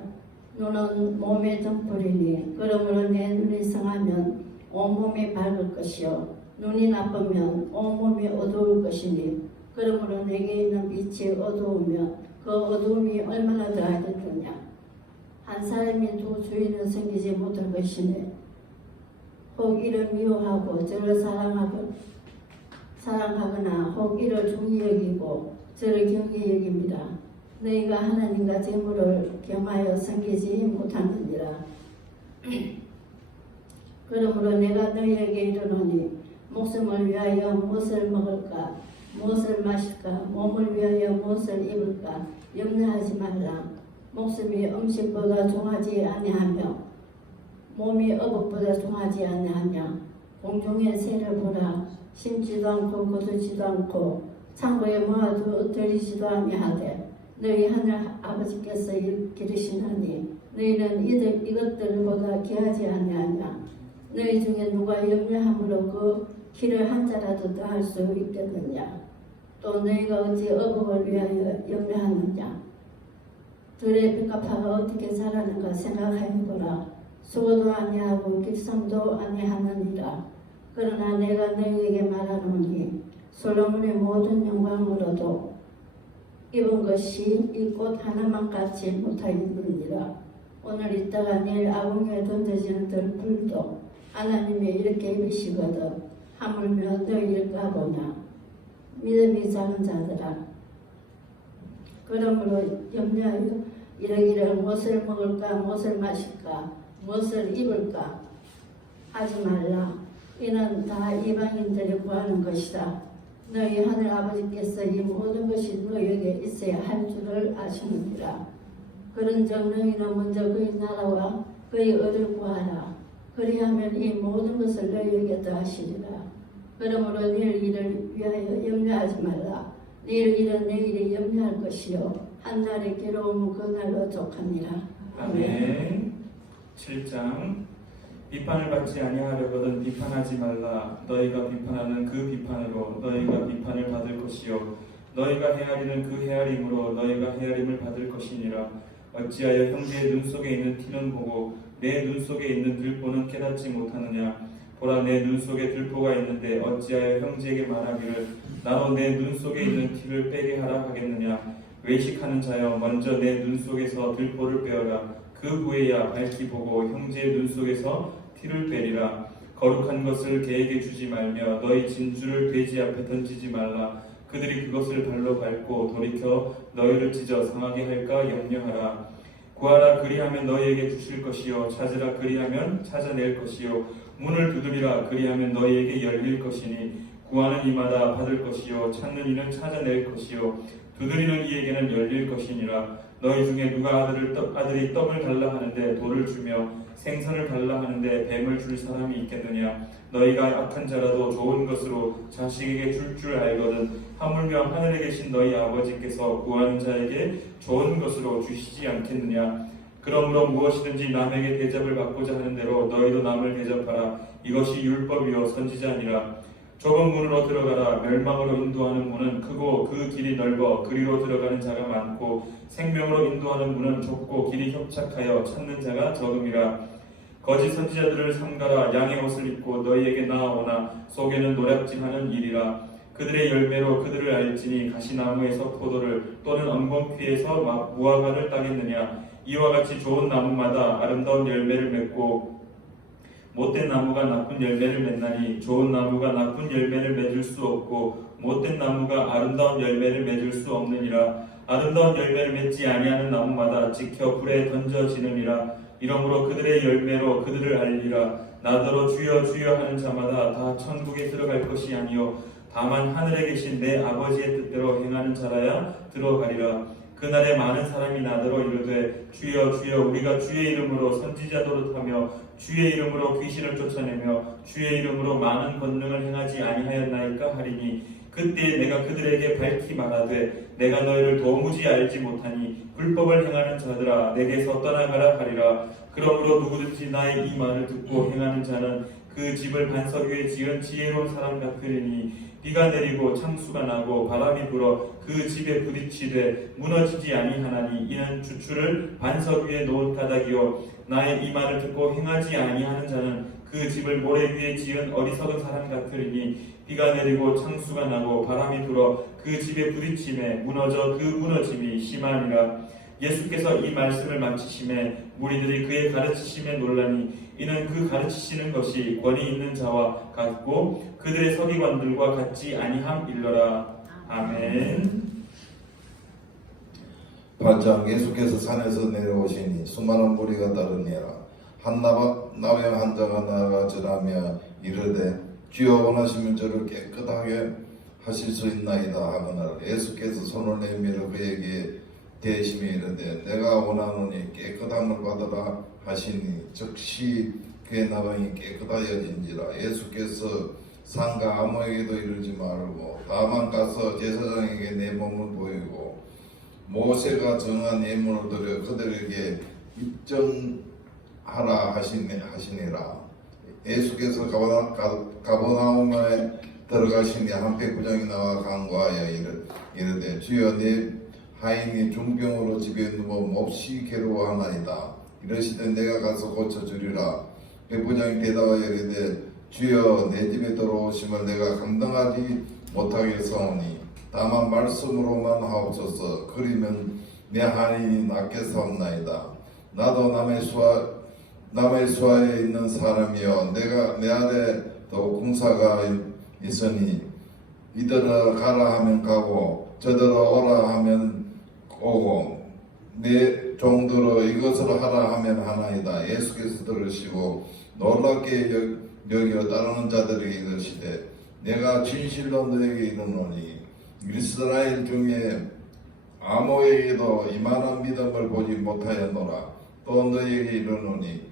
눈은 몸의 등불이니 그러므로 내 눈이 성하면 온몸이 밝을 것이요 눈이 나쁘면 온몸이 어두울 것이니 그러므로 내게 있는 빛이 어두우면 그 어두움이 얼마나 더하겠느냐. 한 사람이 두 주인을 섬기지 못할 것이니 혹 이를 미워하고 저를 사랑하거나 혹 이를 중히 여기고 저를 경히 여깁니다. 너희가 하나님과 재물을 겸하여 섬기지 못하느니라. 그러므로 내가 너희에게 이르노니 목숨을 위하여 무엇을 먹을까 무엇을 마실까 몸을 위하여 무엇을 입을까 염려하지 말라. 목숨이 음식보다 중하지 아니하며 몸이 어복보다 중하지 아니하며 공중의 새를 보라. 심지도 않고 거두지도 않고 창고에 모아도 들이지도 아니하되 너희 하늘 아버지께서 기르시나니 너희는 이것들보다 귀하지 아니하냐. 너희 중에 누가 염려함으로 그 키를 한 자라도 더할 수 있겠느냐. 또 너희가 어찌 어복을 위하여 염려하느냐. 들의 빚갚아가 어떻게 자라는가 생각해보라. 수고도 아니하고 깁상도 아니하느니라. 그러나 내가 너희에게 말하노니 솔로몬의 모든 영광으로도 입은 것이 이 꽃 하나만 같이 못하겠느니라. 오늘 있다가 내일 아궁이에 던져지는 들풀도 하나님이 이렇게 입으시거든 하물며 너희일까 보냐. 믿음이 작은 자들아. 그러므로 염려하여 이러기를 무엇을 먹을까 무엇을 마실까 무엇을 입을까 하지 말라. 이는 다 이방인들이 구하는 것이다. 너희 하늘 아버지께서 이 모든 것이 너희에게 있어야 할 줄을 아시느니라. 그런즉 너희는 먼저 그의 나라와 그의 의를 구하라. 그리하면 이 모든 것을 너희에게 더하시리라. 그러므로 내일 일을 위하여 염려하지 말라. 내일 일은 내일이 염려할 것이요 한날의 괴로움은 그날로 족하니라. 아멘. 7장 비판을 받지 아니하려거든 비판하지 말라. 너희가 비판하는 그 비판으로 너희가 비판을 받을 것이요 너희가 헤아리는 그 헤아림으로 너희가 헤아림을 받을 것이니라. 어찌하여 형제의 눈 속에 있는 티는 보고 내 눈 속에 있는 들보는 깨닫지 못하느냐. 보라, 내 눈 속에 들보가 있는데 어찌하여 형제에게 말하기를 나로 내 눈 속에 있는 티를 빼게 하라 하겠느냐. 외식하는 자여, 먼저 내 눈 속에서 들보를 빼어라. 그 후에야 밝히 보고 형제의 눈 속에서 티를 빼리라. 거룩한 것을 개에게 주지 말며 너희 진주를 돼지 앞에 던지지 말라. 그들이 그것을 발로 밟고 돌이켜 너희를 찢어 상하게 할까 염려하라. 구하라, 그리하면 너희에게 주실 것이요 찾으라, 그리하면 찾아낼 것이요 문을 두드리라, 그리하면 너희에게 열릴 것이니 구하는 이마다 받을 것이요 찾는 이는 찾아낼 것이요 두드리는 이에게는 열릴 것이니라. 너희 중에 누가 아들이 떡을 달라 하는데 돌을 주며 생선을 달라 하는데 뱀을 줄 사람이 있겠느냐? 너희가 악한 자라도 좋은 것으로 자식에게 줄 알거든 하물며 하늘에 계신 너희 아버지께서 구하는 자에게 좋은 것으로 주시지 않겠느냐? 그러므로 무엇이든지 남에게 대접을 받고자 하는 대로 너희도 남을 대접하라. 이것이 율법이요 선지자니라. 좁은 문으로 들어가라. 멸망으로 인도하는 문은 크고 그 길이 넓어 그리로 들어가는 자가 많고 생명으로 인도하는 문은 좁고 길이 협착하여 찾는 자가 적음이라. 거짓 선지자들을 삼가라. 양의 옷을 입고 너희에게 나아오나 속에는 노략질하는 일이라. 그들의 열매로 그들을 알지니 가시나무에서 포도를 또는 엉겅퀴에서 무화과를 따겠느냐. 이와 같이 좋은 나무마다 아름다운 열매를 맺고 못된 나무가 나쁜 열매를 맺나니 좋은 나무가 나쁜 열매를 맺을 수 없고 못된 나무가 아름다운 열매를 맺을 수 없느니라. 아름다운 열매를 맺지 아니하는 나무마다 지켜 불에 던져지느니라. 이러므로 그들의 열매로 그들을 알리라. 나더러 주여 주여 하는 자마다 다 천국에 들어갈 것이 아니요 다만 하늘에 계신 내 아버지의 뜻대로 행하는 자라야 들어가리라. 그날에 많은 사람이 나더러 이르되 주여 주여 우리가 주의 이름으로 선지자 노릇하며 주의 이름으로 귀신을 쫓아내며 주의 이름으로 많은 권능을 행하지 아니하였나이까 하리니 그때 내가 그들에게 밝히 말하되 내가 너희를 도무지 알지 못하니 불법을 행하는 자들아 내게서 떠나가라 하리라. 그러므로 누구든지 나의 이 말을 듣고 행하는 자는 그 집을 반석 위에 지은 지혜로운 사람 같으리니 비가 내리고 창수가 나고 바람이 불어 그 집에 부딪히되 무너지지 아니하나니 이는 주추를 반석 위에 놓은 까닭이요 나의 이 말을 듣고 행하지 아니하는 자는 그 집을 모래 위에 지은 어리석은 사람 같으리니 비가 내리고 창수가 나고 바람이 불어 그 집에 부딪힘에 무너져 그 무너짐이 심하니라. 예수께서 이 말씀을 마치심에 무리들이 그의 가르치심에 놀라니 이는 그 가르치시는 것이 권위 있는 자와 같고 그들의 서기관들과 같지 아니함일러라. 아멘. 8장 예수께서 산에서 내려오시니 수많은 무리가 따르니라. 한 나병 환자가 나아가 절하며 이르되 주여 원하시면 저를 깨끗하게 하실 수 있나이다 하거늘 예수께서 손을 내밀어 그에게 대심에 이르되 내가 원하노니 깨끗함을 받으라 하시니 즉시 그의 나병이 깨끗하여진지라. 예수께서 상가 아무에게도 이르지 말고 다만 가서 제사장에게 내 몸을 보이고 모세가 정한 예물을 드려 그들에게 입증하라 하시니라. 예수께서 가버나움에 들어가시니 한 백부장이 나와 간구하여 이르되 주여 내 하인이 중병으로 집에 누워 몹시 괴로워하나이다. 이르시되 내가 가서 고쳐주리라. 백부장이 대답하여 이르되 주여 내 집에 들어오심을 내가 감당하지 못하겠사오니 다만 말씀으로만 하옵소서. 그리면 내 하인이 낫겠사옵나이다. 나도 남의 수하에 있는 사람이여 내가 내 아래 또 공사가 있으니 이들아 가라 하면 가고 저들아 오라 하면 오고 내 종들어 이것을 하라 하면 하나이다. 예수께서 들으시고 놀랍게 여겨 따르는 자들에게 이르시되 내가 진실로 너에게 이르노니 이스라엘 중에 아무에게도 이만한 믿음을 보지 못하였노라. 또 너에게 이르노니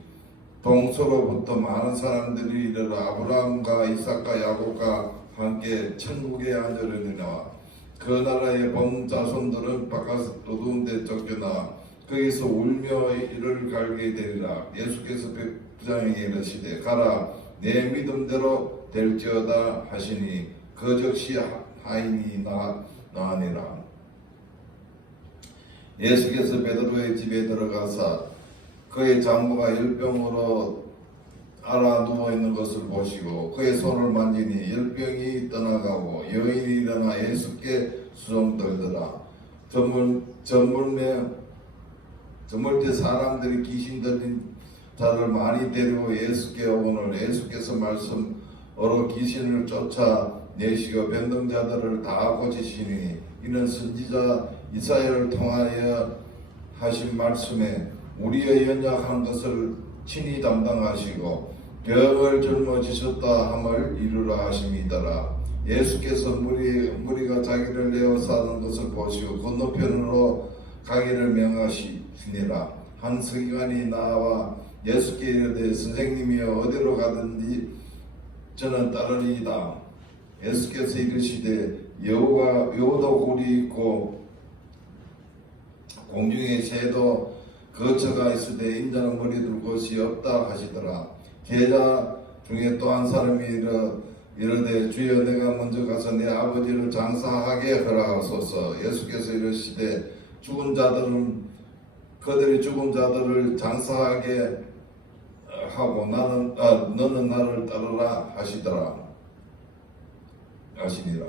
동서로부터 많은 사람들이 이르러 아브라함과 이삭과 야곱과 함께 천국에 앉으려니와 그 나라의 본 자손들은 바깥 어두운 데 쫓겨나 거기서 울며 이를 갈게 되리라. 예수께서 백부장에게 이르시되 가라 내 믿음대로 될지어다 하시니 그 즉시 하인이 나으니라. 예수께서 베드로의 집에 들어가사 그의 장부가 열병으로 알아 누워있는 것을 보시고 그의 손을 만지니 열병이 떠나가고 여인이 일어나 예수께 수종들더라. 저물 때 사람들이 귀신 들린 자를 많이 데리고 예수께 오거늘 예수께서 말씀으로 귀신을 쫓아내시고 병든자들을 다 고치시니 이는 선지자 이사야를 통하여 하신 말씀에 우리의 연약한 것을 친히 담당하시고 병을 젊어지셨다 함을 이루라 하심이더라. 예수께서 무리가 자기를 내어 사는 것을 보시고 건너편으로 가기를 명하시니라. 한 서기관이 나와 예수께 이르되 선생님이 어디로 가든지 저는 따르리이다. 예수께서 이르시되 여우도 굴이 있고 공중에 새도 거처가 있으되 인자는 머리 둘 곳이 없다 하시더라. 제자 중에 또 한 사람이 이르되 주여 내가 먼저 가서 내 아버지를 장사하게 허락하소서. 예수께서 이르시되 그들이 죽은 자들을 장사하게 하고 너는 나를 따르라 하시니라.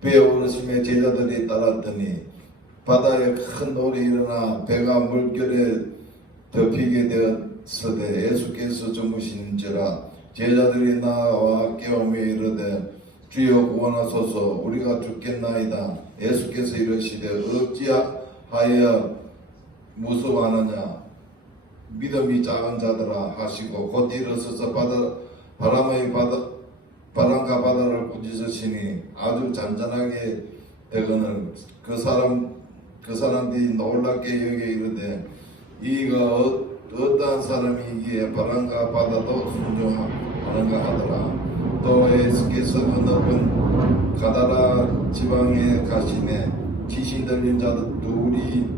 배에 오르심에 제자들이 따랐더니 바다에 큰 돌이 일어나 배가 물결에 덮이게 되었으되 예수께서 주무시는지라. 제자들이 나와 깨우며 이르되 주여 구원하소서 우리가 죽겠나이다. 예수께서 이르시되 어찌하여 무서워하느냐 믿음이 작은 자들아 하시고 곧 일어서서 바람과 바다를 꾸짖으시니 아주 잔잔하게 되거늘 그 사람들이 놀랍게 여겨 이르되 이가 어떠한 사람이기에 바람과 바다도 순종하는가 하더라. 또 예수께서 그 넓은 가다라 지방에 가시매 귀신 들린 자들 둘이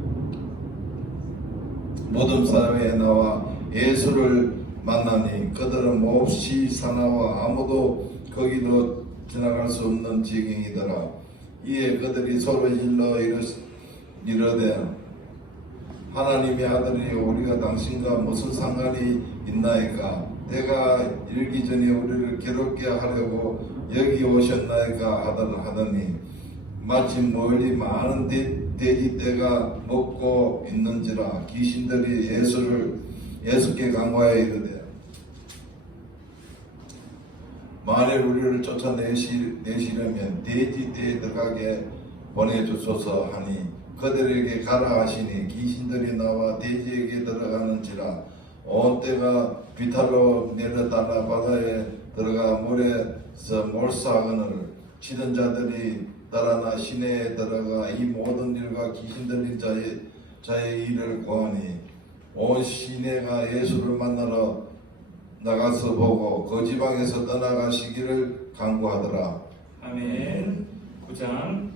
모든 사람에 나와 예수를 만나니 그들은 몹시 사나워 아무도 거기로 지나갈 수 없는 지경이더라. 이에 그들이 서로 일러 이르되 하나님의 아들이 우리가 당신과 무슨 상관이 있나이까? 때가 일기 전에 우리를 괴롭게 하려고 여기 오셨나이까 하더니 마침 멀리 많은 돼지 떼가 먹고 있는지라. 귀신들이 예수께 간과하여 이르되 만일 우리를 쫓아내시려면 돼지 떼에 들어가게 보내주소서 하니 그들에게 가라 하시니 귀신들이 나와 돼지에게 들어가는지라. 온 떼가 비탈로 내려달라 바다에 들어가 물에서 몰사하거늘 치던 자들이 달아나 시내에 들어가 이 모든 일과 귀신 들린 자의 일을 고하니 온 시내가 예수를 만나러 나가서 보고 그 지방에서 떠나가시기를 간구하더라. 아멘. 9장.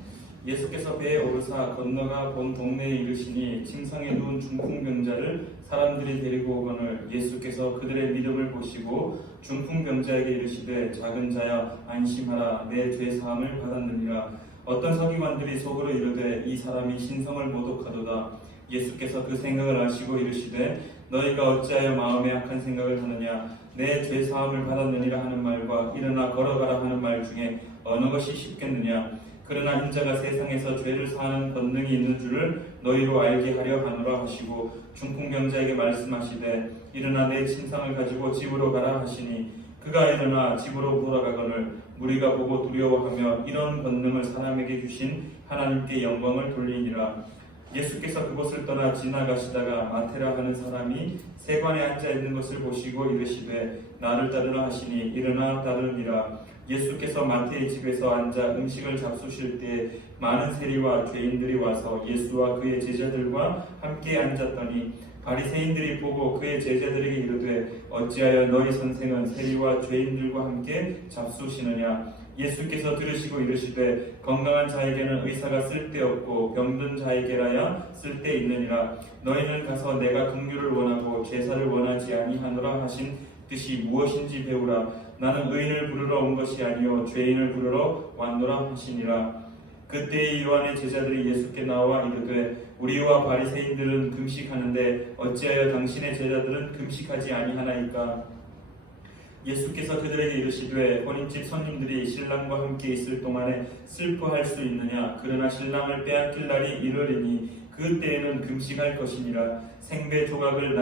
예수께서 배에 오르사 건너가 본 동네에 이르시니 침상에 누운 중풍병자를 사람들이 데리고 오거늘 예수께서 그들의 믿음을 보시고 중풍병자에게 이르시되 작은 자야 안심하라 내 죄 사함을 받았느니라. 어떤 서기관들이 속으로 이르되 이 사람이 신성을 모독하도다. 예수께서 그 생각을 아시고 이르시되 너희가 어찌하여 마음에 악한 생각을 하느냐. 내 죄 사함을 받았느니라 하는 말과 일어나 걸어가라 하는 말 중에 어느 것이 쉽겠느냐. 그러나 인자가 세상에서 죄를 사하는 권능이 있는 줄을 너희로 알게 하려 하노라 하시고 중풍병자에게 말씀하시되 일어나 내 침상을 가지고 집으로 가라 하시니 그가 일어나 집으로 돌아가거늘 무리가 보고 두려워하며 이런 권능을 사람에게 주신 하나님께 영광을 돌리니라. 예수께서 그곳을 떠나 지나가시다가 마테라 하는 사람이 세관에 앉아 있는 것을 보시고 이르시되 나를 따르라 하시니 일어나 따르니라. 예수께서 마태의 집에서 앉아 음식을 잡수실 때 많은 세리와 죄인들이 와서 예수와 그의 제자들과 함께 앉았더니 바리새인들이 보고 그의 제자들에게 이르되 어찌하여 너희 선생은 세리와 죄인들과 함께 잡수시느냐. 예수께서 들으시고 이르시되 건강한 자에게는 의사가 쓸데없고 병든 자에게라야 쓸데있느니라. 너희는 가서 내가 긍휼을 원하고 제사를 원하지 아니하노라 하신 뜻이 무엇인지 배우라. 나는 의인을 부르러 온 것이 아니요 죄인을 부르러 왔노라 하시니라. 그때 요한의 제자들이 예수께 나와 이르되 우리와 바리새인들은 금식하는데 어찌하여 당신의 제자들은 금식하지 아니하나이까. 예수께서 그들에게 이르시되 혼인집 손님들이 신랑과 함께 있을 동안에 슬퍼할 수 있느냐. 그러나 신랑을 빼앗길 날이 이르리니 그때에는 금식할 것이니라. 생배 조각을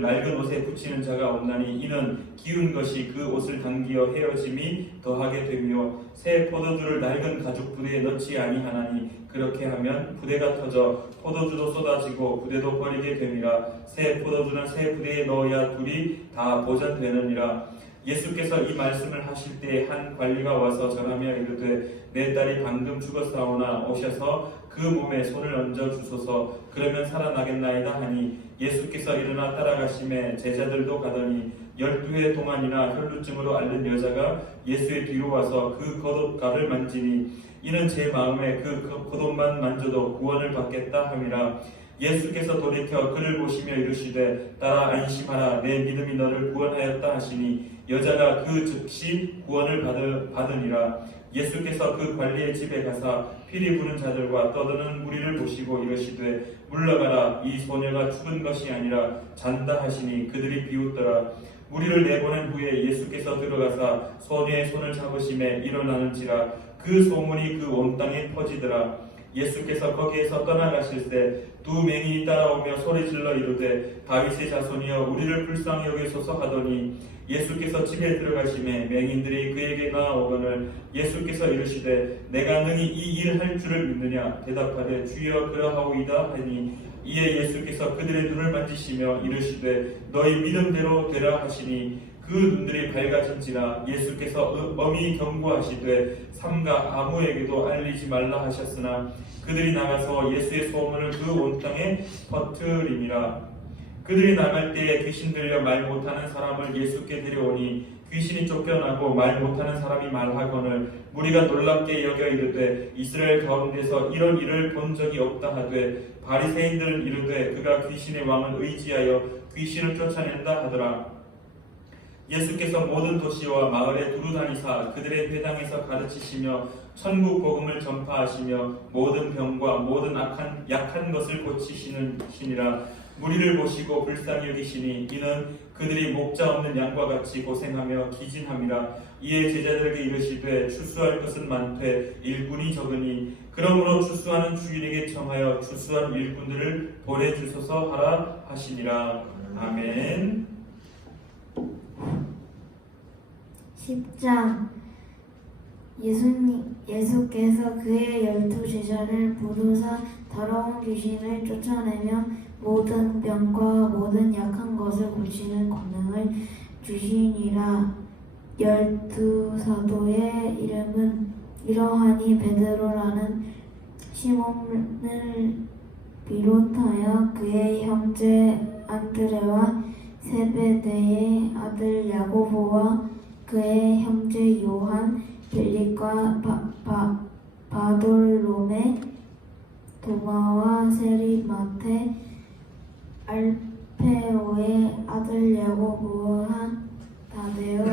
낡은 옷에 붙이는 자가 없나니 이는 기운 것이 그 옷을 당기어 헤어짐이 더하게 되며 새 포도주를 낡은 가죽 부대에 넣지 아니하나니 그렇게 하면 부대가 터져 포도주도 쏟아지고 부대도 버리게 됨이라. 새 포도주는 새 부대에 넣어야 둘이 다 보전되느니라. 예수께서 이 말씀을 하실 때 한 관리가 와서 전하며 이르되 내 딸이 방금 죽었사오나 오셔서 그 몸에 손을 얹어 주소서. 그러면 살아나겠나이다 하니 예수께서 일어나 따라가심에 제자들도 가더니 12해 동안이나 혈루증으로 앓는 여자가 예수의 뒤로 와서 그 겉옷가를 만지니 이는 제 마음에 그 겉옷만 만져도 구원을 받겠다 함이라. 예수께서 돌이켜 그를 보시며 이르시되 따라 안심하라, 내 믿음이 너를 구원하였다 하시니 여자가 그 즉시 구원을 받으니라. 예수께서 그 관리의 집에 가사 피리 부는 자들과 떠드는 무리를 보시고 이르시되 물러가라, 이 소녀가 죽은 것이 아니라 잔다 하시니 그들이 비웃더라. 무리를 내보낸 후에 예수께서 들어가사 소녀의 손을 잡으심에 일어나는지라. 그 소문이 그 온 땅에 퍼지더라. 예수께서 거기에서 떠나가실 때 두 맹인이 따라오며 소리질러 이르되 다윗의 자손이여 우리를 불쌍히 여기소서 하더니 예수께서 집에 들어가심에 맹인들이 그에게 나아오거늘 예수께서 이르시되 내가 능히 이 일 할 줄을 믿느냐. 대답하되 주여 그러하오이다 하니 이에 예수께서 그들의 눈을 만지시며 이르시되 너희 믿음대로 되라 하시니 그 눈들이 밝아진지라. 예수께서 엄히 경고하시되 삼가 아무에게도 알리지 말라 하셨으나 그들이 나가서 예수의 소문을 그 온 땅에 퍼뜨리니라. 그들이 나갈 때에 귀신 들려 말 못하는 사람을 예수께 데려오니 귀신이 쫓겨나고 말 못하는 사람이 말하거늘 무리가 놀랍게 여겨 이르되 이스라엘 가운데서 이런 일을 본 적이 없다 하되 바리새인들은 이르되 그가 귀신의 왕을 의지하여 귀신을 쫓아낸다 하더라. 예수께서 모든 도시와 마을에 두루 다니사 그들의 회당에서 가르치시며 천국 복음을 전파하시며 모든 병과 모든 약한 것을 고치시니라. 무리를 보시고 불쌍히 여기시니 이는 그들이 목자 없는 양과 같이 고생하며 기진함이라. 이에 제자들에게 이르시되 추수할 것은 많되 일꾼이 적으니 그러므로 추수하는 주인에게 청하여 추수한 일꾼들을 보내주소서 하라 하시니라. 아멘. 10장. 예수께서 그의 12제자를 부르사 더러운 귀신을 쫓아내며 모든 병과 모든 약한 것을 고치는 권능을 주시니라. 12사도의 이름은 이러하니 베드로라는 시몬을 비롯하여 그의 형제 안드레와 세베대의 아들 야고보와 그의 형제 요한, 빌립과 바돌로메, 도마와 세리마테, 알페오의 아들 야고보와 다데오,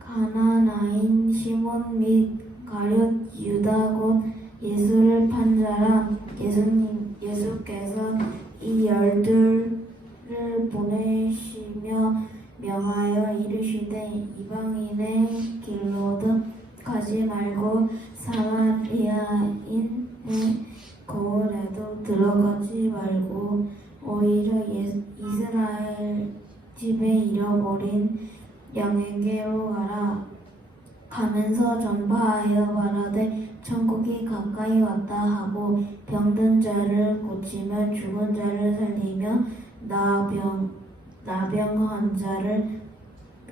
가나나인 시몬 및 가룟 유다 곧 예수를 판 자라. 예수께서 이 12를 보내시며 명하여 이르시되 이방인의 길로도 가지 말고 사마리아인의 거울에도 들어가지 말고 오히려 이스라엘 집에 잃어버린 양에게로 가라. 가면서 전파하여 말하되 천국이 가까이 왔다 하고 병든 자를 고치며 죽은 자를 살리며 나병한 자를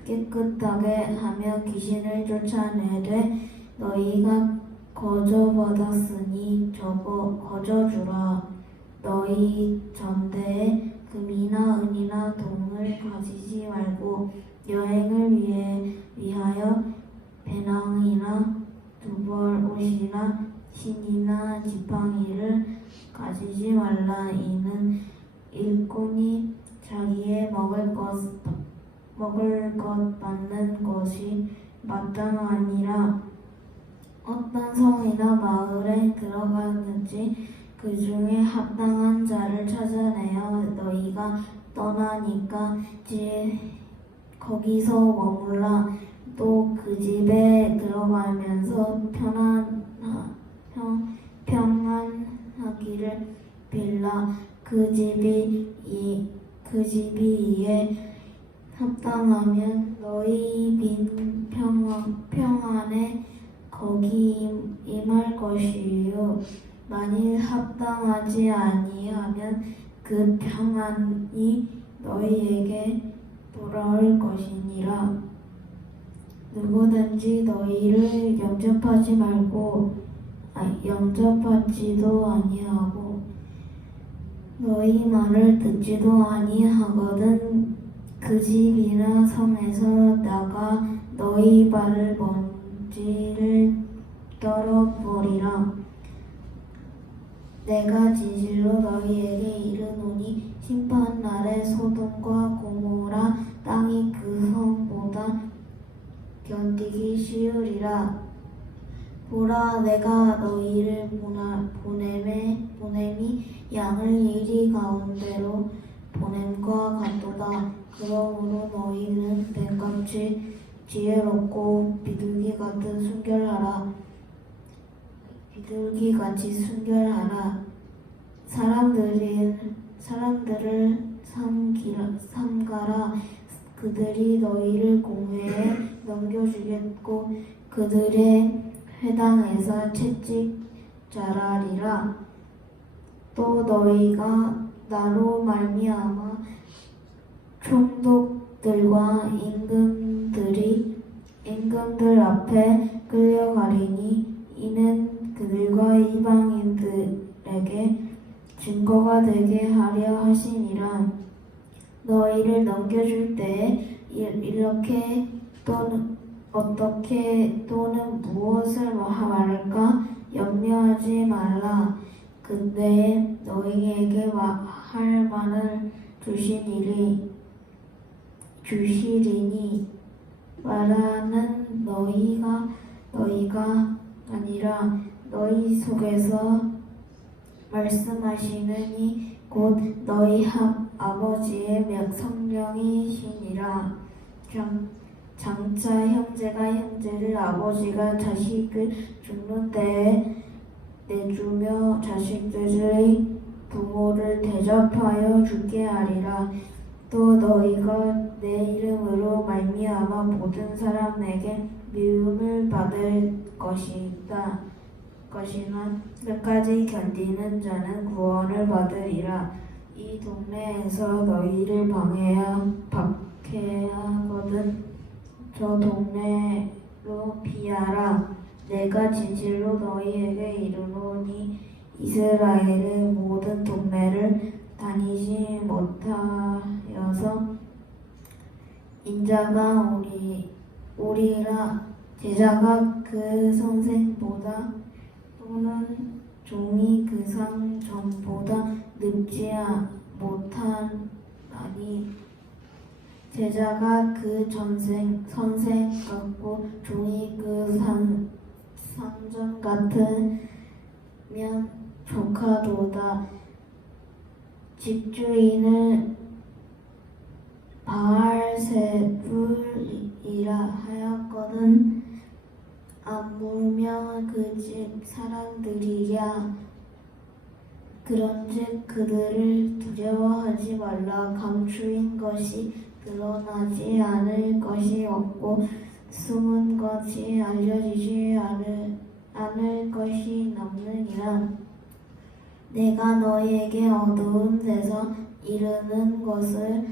깨끗하게 하며 귀신을 쫓아내되 너희가 거저 받았으니 거저 주라. 너희 전대에 금이나 은이나 동을 가지지 말고 여행을 위하여 배낭이나 두벌 옷이나 신이나 지팡이를 가지지 말라. 이는 일꾼이 자기의 먹을 것 받는 것이 마땅하니라. 어떤 성이나 마을에 들어가든지 그 중에 합당한 자를 찾아내어 너희가 떠나니까 거기서 머물라. 또 그 집에 들어가면서 평안하기를 빌라. 그 집이 이에 합당하면 너희 빈 평안에 거기 임할 것이요 만일 합당하지 아니하면 그 평안이 너희에게 돌아올 것이니라. 누구든지 너희를 영접하지도 아니하고 너희 말을 듣지도 아니하거든 그 집이나 성에서 나가 너희 발을 먼지를 떨어버리라. 내가 진실로 너희에게 이르노니 심판날에 소돔과 고모라 땅이 그 성보다 견디기 쉬우리라. 보라, 내가 너희를 보냄이 양을 이리 가운데로 보냄과 같도다. 그러므로 너희는 뱀같이 지혜롭고 비둘기같이 순결하라. 사람들을 삼가라. 그들이 너희를 공회에 넘겨주겠고 그들의 회당에서 채찍질하리라. 또 너희가 나로 말미암아 총독들과 임금들 앞에 끌려가리니 이는 그들과 이방인들에게 증거가 되게 하려 하심이라. 너희를 넘겨줄 때에 이렇게 또는 어떻게 또는 무엇을 말할까 염려하지 말라. 그때에 너희에게 할 말을 주시리니 말하는 너희가 아니라 너희 속에서 말씀하시느니 곧 너희 아버지의 성령이시니라. 장차 형제가 형제를 아버지가 자식을 죽는 때에 내주며 자식들의 부모를 대접하여 죽게 하리라. 또 너희가 내 이름으로 말미암아 모든 사람에게 미움을 받을 것이나 끝까지 견디는 자는 구원을 받으리라. 이 동네에서 너희를 박해하거든 저 동네로 피하라. 내가 진실로 너희에게 이르노니 이스라엘의 모든 동네를 다니지 못하여서 인자가 오리라. 제자가 그 선생보다 또는 종이 그 상전보다 늙지 못하나니 제자가 그 선생 같고 종이 그 상전 같으면 조카도다. 집주인을 바알세불이라 하였거든 안 물면 그 집 사람들이야. 그런즉 그들을 두려워하지 말라. 감추인 것이 드러나지 않을 것이 없고 숨은 것이 알려지지 않을 것이 없느니라. 내가 너희에게 어두운 데서 이르는 것을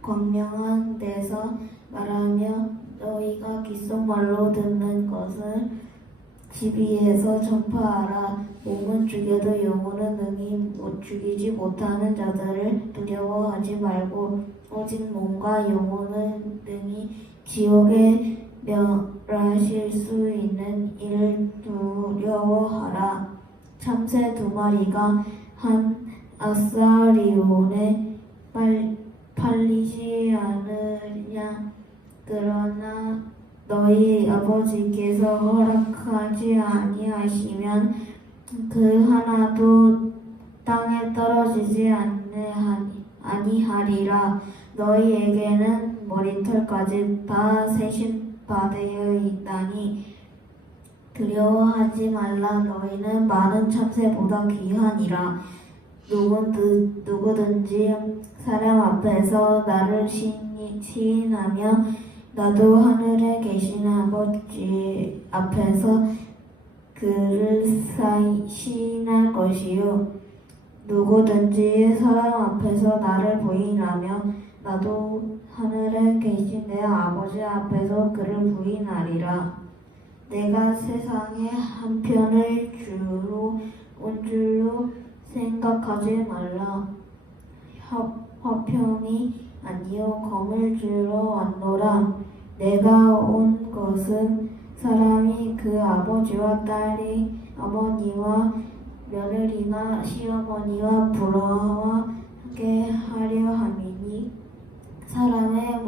광명한 데서 말하며 너희가 귓속말로 듣는 것을 집 위에서 전파하라. 몸은 죽여도 영혼은 능히 죽이지 못하는 자들을 두려워하지 말고 오직 몸과 영혼을 능히 지옥에 멸하실 수 있는 이를 두려워하라. 참새 2마리가 한 아사리온에 팔리지 않으냐. 그러나 너희 아버지께서 허락하지 아니하시면 그 하나도 땅에 떨어지지 아니하리라. 너희에게는 머리털까지 다 세심받되어 있다니 두려워하지 말라. 너희는 많은 참새보다 귀하니라. 누구든지 사람 앞에서 나를 시인하며 나도 하늘에 계신 아버지 앞에서 그를 시인할 것이요 누구든지 사람 앞에서 나를 부인하며 나도 하늘에 계신 내 아버지 앞에서 그를 부인하리라. 내가 세상의 한편을 주로 온 줄로 생각하지 말라. 화평이 아니요 검을 주러 왔노라. 내가 온 것은 사람이 그 아버지와 딸이 어머니와 며느리나 시어머니와 부하와 함께 하려 함이니 사람의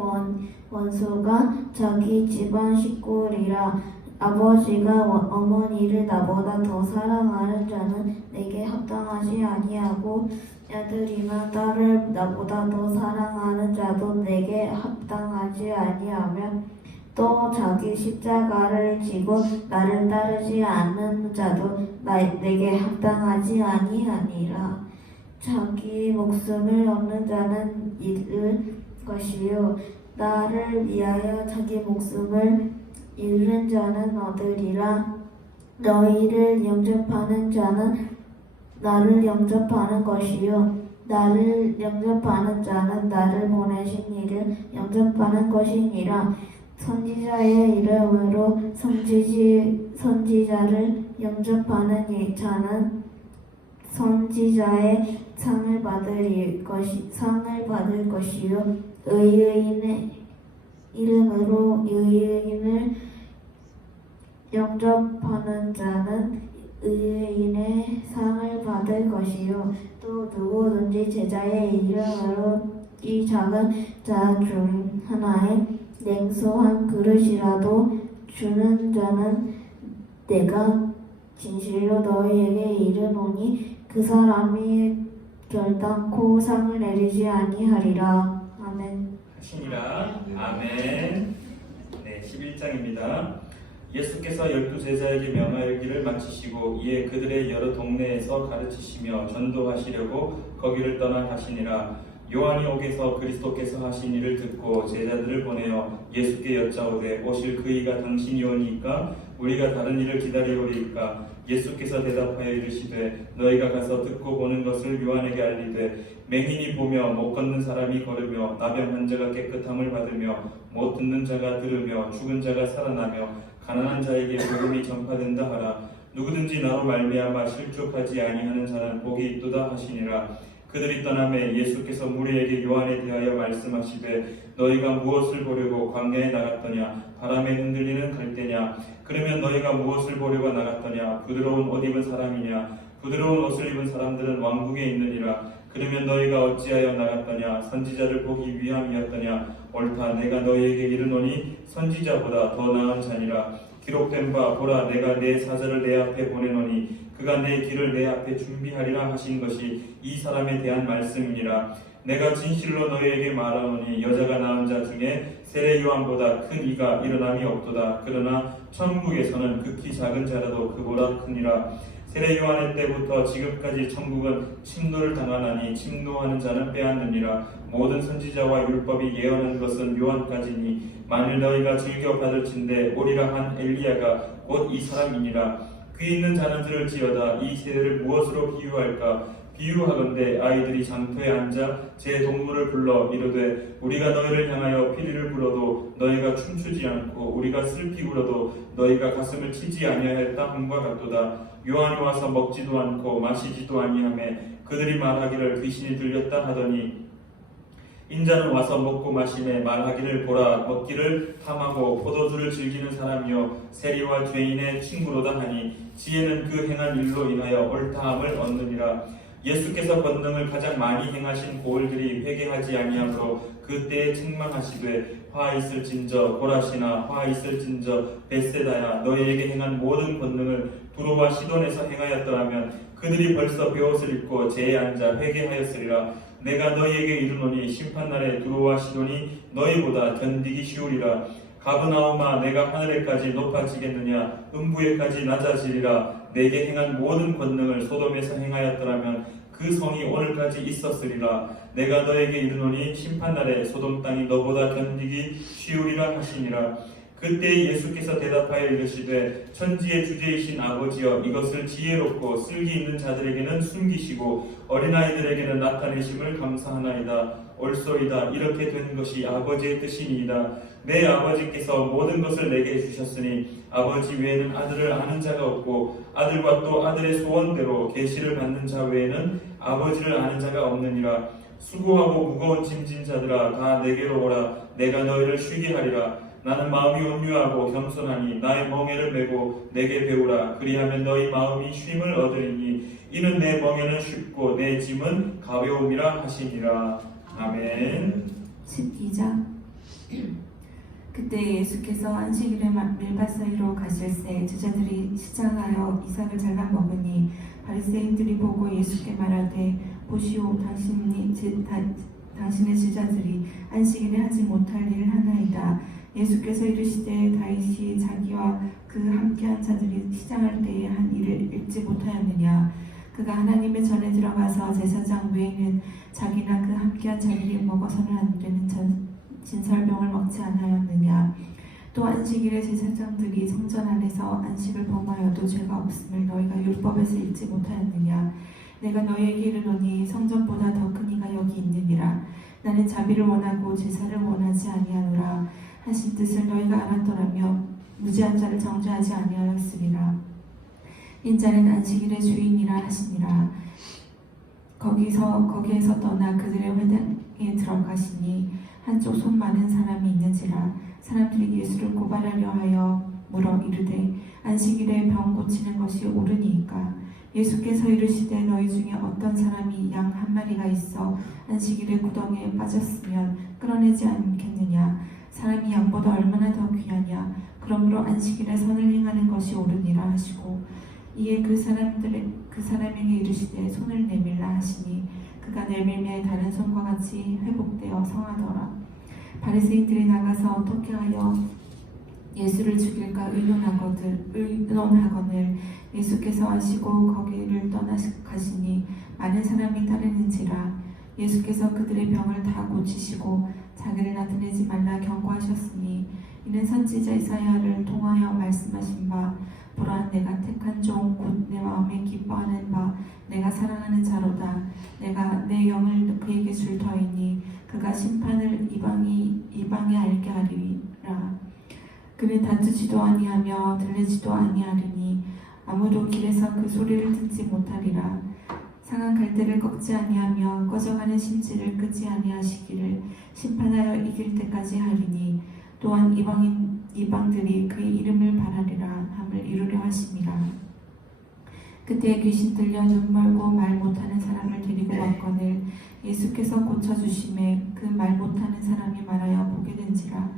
원수가 자기 집안 식구리라. 아버지가 어머니를 나보다 더 사랑하는 자는 내게 합당하지 아니하고 아들이나 딸을 나보다 더 사랑하는 자도 내게 합당하지 아니하며 또 자기 십자가를 지고 나를 따르지 않는 자도 내게 합당하지 아니하니라. 자기 목숨을 얻는 자는 잃을 것이요 나를 위하여 자기 목숨을 잃는 자는 얻으리라. 너희를 영접하는 자는 나를 영접하는 것이요 나를 영접하는 자는 나를 보내신 이를 영접하는 것이니라. 선지자의 이름으로 선지자를 영접하는 자는 선지자의 상을 받을 것이요 의인의 이름으로 의인을 영접하는 자는 의인의 상을 받을 것이요 또 누구든지 제자의 이름으로 이 작은 자 중 하나에 냉소 한 그릇이라도 주는 자는 내가 진실로 너희에게 이르노니 그 사람이 결단코 상을 내리지 아니하리라. 아멘. 하시니라. 아멘. 네, 11장입니다. 예수께서 12제자에게 명하기를 마치시고 이에 그들의 여러 동네에서 가르치시며 전도하시려고 거기를 떠나 가시니라. 요한이 옥에서 그리스도께서 하신 일을 듣고 제자들을 보내어 예수께 여짜오되 오실 그이가 당신이 오니까 우리가 다른 일을 기다리오리이까. 예수께서 대답하여 이르시되 너희가 가서 듣고 보는 것을 요한에게 알리되 맹인이 보며 못 걷는 사람이 걸으며 나병 환자가 깨끗함을 받으며 못 듣는 자가 들으며 죽은 자가 살아나며 가난한 자에게 복음이 전파된다 하라. 누구든지 나로 말미암아 실족하지 아니하는 자는 복이 있도다 하시니라. 그들이 떠나매 예수께서 무리에게 요한에 대하여 말씀하시되 너희가 무엇을 보려고 광야에 나갔더냐? 바람에 흔들리는 갈대냐? 그러면 너희가 무엇을 보려고 나갔더냐? 부드러운 옷 입은 사람이냐? 부드러운 옷을 입은 사람들은 왕궁에 있느니라. 그러면 너희가 어찌하여 나갔더냐? 선지자를 보기 위함이었더냐? 옳다. 내가 너희에게 이르노니 선지자보다 더 나은 자니라. 기록된 바 보라 내가 내 사자를 내 앞에 보내노니 그가 내 길을 내 앞에 준비하리라 하신 것이 이 사람에 대한 말씀이니라. 내가 진실로 너희에게 말하노니 여자가 낳은 자 중에 세례 요한보다 큰 이가 일어남이 없도다. 그러나 천국에서는 극히 작은 자라도 그보다 크니라. 세례 요한의 때부터 지금까지 천국은 침노를 당하나니 침노하는 자는 빼앗느니라. 모든 선지자와 율법이 예언한 것은 요한까지니 만일 너희가 즐겨 받을진대 오리라 한 엘리야가 곧 이 사람이니라. 귀 있는 자는 들을지어다. 이 세대를 무엇으로 비유할까? 비유하건대 아이들이 장터에 앉아 제 동물을 불러 이르되 우리가 너희를 향하여 피리를 불어도 너희가 춤추지 않고 우리가 슬피 울어도 너희가 가슴을 치지 아니하였다 함과 같도다. 요한이 와서 먹지도 않고 마시지도 아니하며 그들이 말하기를 귀신이 들렸다 하더니 인자는 와서 먹고 마시매 말하기를 보라 먹기를 탐하고 포도주를 즐기는 사람이요 세리와 죄인의 친구로다 하니 지혜는 그 행한 일로 인하여 옳다함을 얻느니라. 예수께서 권능을 가장 많이 행하신 고을들이 회개하지 아니하므로 그때에 책망하시되 화 있을진저 고라시나 화 있을진저 벳세다야 너희에게 행한 모든 권능을 두로와 시돈에서 행하였더라면 그들이 벌써 벼옷을 입고 제에 앉아 회개하였으리라. 내가 너희에게 이르노니 심판날에 두로와 시돈이 너희보다 견디기 쉬우리라. 가브나움아 내가 하늘에까지 높아지겠느냐? 음부에까지 낮아지리라. 내게 행한 모든 권능을 소돔에서 행하였더라면 그 성이 오늘까지 있었으리라. 내가 너에게 이르노니 심판날에 소돔 땅이 너보다 견디기 쉬우리라 하시니라. 그때 예수께서 대답하여 이르시되 천지의 주제이신 아버지여 이것을 지혜롭고 쓸기 있는 자들에게는 숨기시고 어린아이들에게는 나타내심을 감사하나이다. 옳소이다. 이렇게 된 것이 아버지의 뜻이니이다. 내 아버지께서 모든 것을 내게 주셨으니 아버지 외에는 아들을 아는 자가 없고 아들과 또 아들의 소원대로 계시를 받는 자 외에는 아버지를 아는 자가 없느니라. 수고하고 무거운 짐진 자들아 다 내게로 오라. 내가 너희를 쉬게 하리라. 나는 마음이 온유하고 겸손하니 나의 멍에를 메고 내게 배우라. 그리하면 너희 마음이 쉼을 얻으리니 이는 내 멍에는 쉽고 내 짐은 가벼움이라 하시니라. 아멘. 12장. 그때 예수께서 안식일에 밀밭 사이로 가실새 제자들이 시장하여 이삭을 잘라 먹으니 바리새인들이 보고 예수께 말하되 보시오 당신의 제자들이 안식일에 하지 못할 일을 하나이다. 예수께서 이르시되 다윗이 자기와 그 함께한 자들이 시장할 때에 한 일을 읽지 못하였느냐. 그가 하나님의 전에 들어가서 제사장 외에는 자기나 그 함께한 자들이 먹어서는 안 되는 진설병을 먹지 않았느냐. 또 안식일에 제사장들이 성전 안에서 안식을 범하여도 죄가 없음을 너희가 율법에서 읽지 못하였느냐. 내가 너희에게 이르노니 성전보다 더 큰 이가 여기 있느니라. 나는 자비를 원하고 제사를 원하지 아니하노라 하신 뜻을 너희가 알았더라면 무죄한 자를 정죄하지 아니하였으리라. 인자는 안식일의 주인이라 하시니라. 거기에서 떠나 그들의 회당에 들어가시니 한쪽 손 많은 사람이 있는지라. 사람들이 예수를 고발하려 하여 물어 이르되 안식일에 병 고치는 것이 옳으니이까. 예수께서 이르시되 너희 중에 어떤 사람이 양 한 마리가 있어 안식일에 구덩이에 빠졌으면 끌어내지 않겠느냐. 사람이 양보다 얼마나 더 귀하냐. 그러므로 안식일에 선을 행하는 것이 옳으니라 하시고 이에 그 사람에게 이르시되 손을 내밀라 하시니 그가 내밀매 다른 손과 같이 회복되어 성하더라. 바리새인들이 나가서 어떻게 하여 예수를 죽일까 의논하거늘 예수께서 하시고 거기를 떠나가시니 많은 사람이 따르는지라. 예수께서 그들의 병을 다 고치시고 자기를 나타내지 말라 경고하셨으니 이는 선지자 이사야를 통하여 말씀하신 바 보라 내가 택한 종 곧 내 마음에 기뻐하는 바 내가 사랑하는 자로다. 내가 내 영을 그에게 줄 터이니 그가 심판을 이방에 알게 하리라. 그는 다투지도 아니하며 들리지도 아니하리니 아무도 길에서 그 소리를 듣지 못하리라. 상한 갈대를 꺾지 아니하며 꺼져가는 심지를 끄지 아니하시기를 심판하여 이길 때까지 하리니 또한 이방들이 그의 이름을 바라리라 함을 이루려 하심이라. 그때 귀신 들려 눈 멀고 말 못하는 사람을 데리고 왔거늘 예수께서 고쳐주심에 그 말 못하는 사람이 말하여 보게 된지라.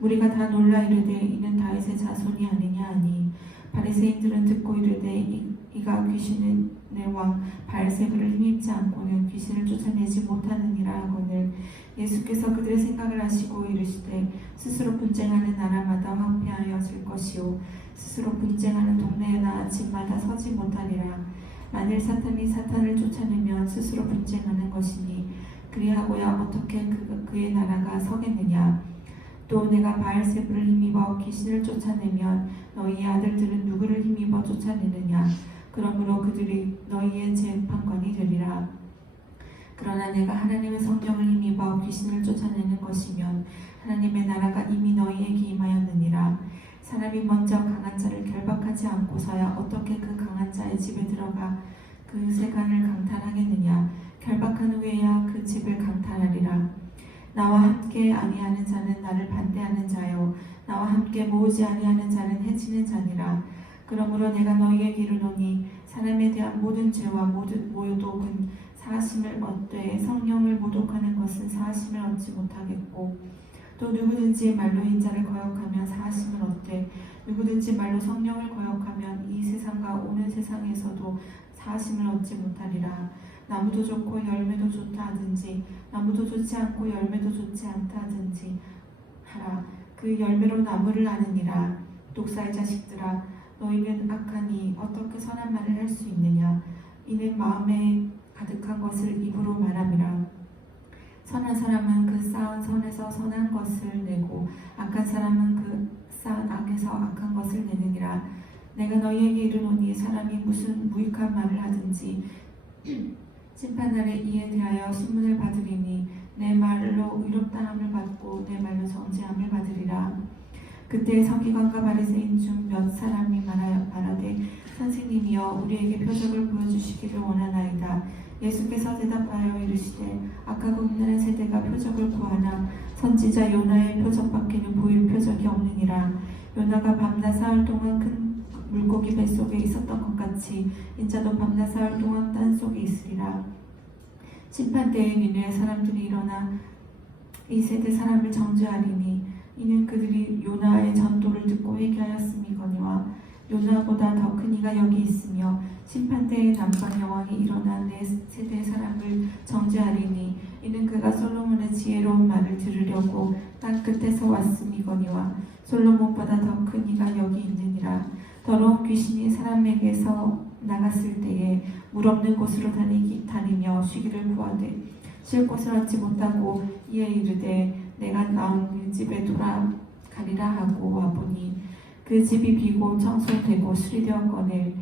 우리가 다 놀라 이르되 이는 다윗의 자손이 아니냐 하니 바리새인들은 듣고 이르되 이가 귀신의 왕 바알세불을 힘입지 않고는 귀신을 쫓아내지 못하느니라 하거늘 예수께서 그들의 생각을 아시고 이르시되 스스로 분쟁하는 나라마다 황폐하여질 것이요 스스로 분쟁하는 동네나 집마다 서지 못하리라. 만일 사탄이 사탄을 쫓아내면 스스로 분쟁하는 것이니 그리하고야 어떻게 그의 나라가 서겠느냐. 또 내가 바알세불을 힘입어 귀신을 쫓아내면 너희의 아들들은 누구를 힘입어 쫓아내느냐. 그러므로 그들이 너희의 재판관이 되리라. 그러나 내가 하나님의 성령을 힘입어 귀신을 쫓아내는 것이면 하나님의 나라가 이미 너희에게 임하였느니라. 사람이 먼저 강한 자를 결박하지 않고서야 어떻게 그 강한 자의 집에 들어가 그 세간을 강탈하겠느냐. 결박한 후에야 그 집을 강탈하리라. 나와 함께 아니하는 자는 나를 반대하는 자요 나와 함께 모으지 아니하는 자는 해치는 자니라. 그러므로 내가 너희에게 이르노니 사람에 대한 모든 죄와 모든 모독은 사하심을 얻되 성령을 모독하는 것은 사하심을 얻지 못하겠고 또 누구든지 말로 인자를 거역하면 사하심을 얻되 누구든지 말로 성령을 거역하면 이 세상과 오는 세상에서도 사하심을 얻지 못하리라. 나무도 좋고 열매도 좋다 하든지 나무도 좋지 않고 열매도 좋지 않다 하든지 하라. 그 열매로 나무를 아느니라. 독사의 자식들아 너희는 악하니 어떻게 선한 말을 할 수 있느냐. 이는 마음에 가득한 것을 입으로 말함이라. 선한 사람은 그 쌓은 선에서 선한 것을 내고 악한 사람은 그 쌓은 악에서 악한 것을 내느니라. 내가 너희에게 이르노니 사람이 무슨 무익한 말을 하든지 심판날에 이에 대하여 신문을 받으리니 내 말로 의롭다함을 받고 내 말로 정죄함을 받으리라. 그때 서기관과 바리새인 중 몇 사람이 말하되 선생님이여 우리에게 표적을 보여주시기를 원하나이다. 예수께서 대답하여 이르시되 악하고 음란한 세대가 표적을 구하나 선지자 요나의 표적밖에는 보일 표적이 없느니라. 요나가 밤낮 사흘 동안 큰 물고기 뱃속에 있었던 것 같이 인자도 밤낮 사흘 동안 땅속에 있으리라. 심판때에 니네 사람들이 일어나 이 세대 사람을 정죄하리니 이는 그들이 요나의 전도를 듣고 회개하였음이거니와 요나보다 더 큰 이가 여기 있으며 심판때에 남방 여왕이 일어나 내 세대 사람을 정죄하리니 이는 그가 솔로몬의 지혜로운 말을 들으려고 땅 끝에서 왔음이거니와 솔로몬보다 더 큰 이가 여기 있느니라. 더러운 귀신이 사람에게서 나갔을 때에 물 없는 곳으로 다니며 쉬기를 구하되 쉴 곳을 얻지 못하고 이에 이르되 내가 나온 집에 돌아가리라 하고 와보니 그 집이 비고 청소되고 수리되었거늘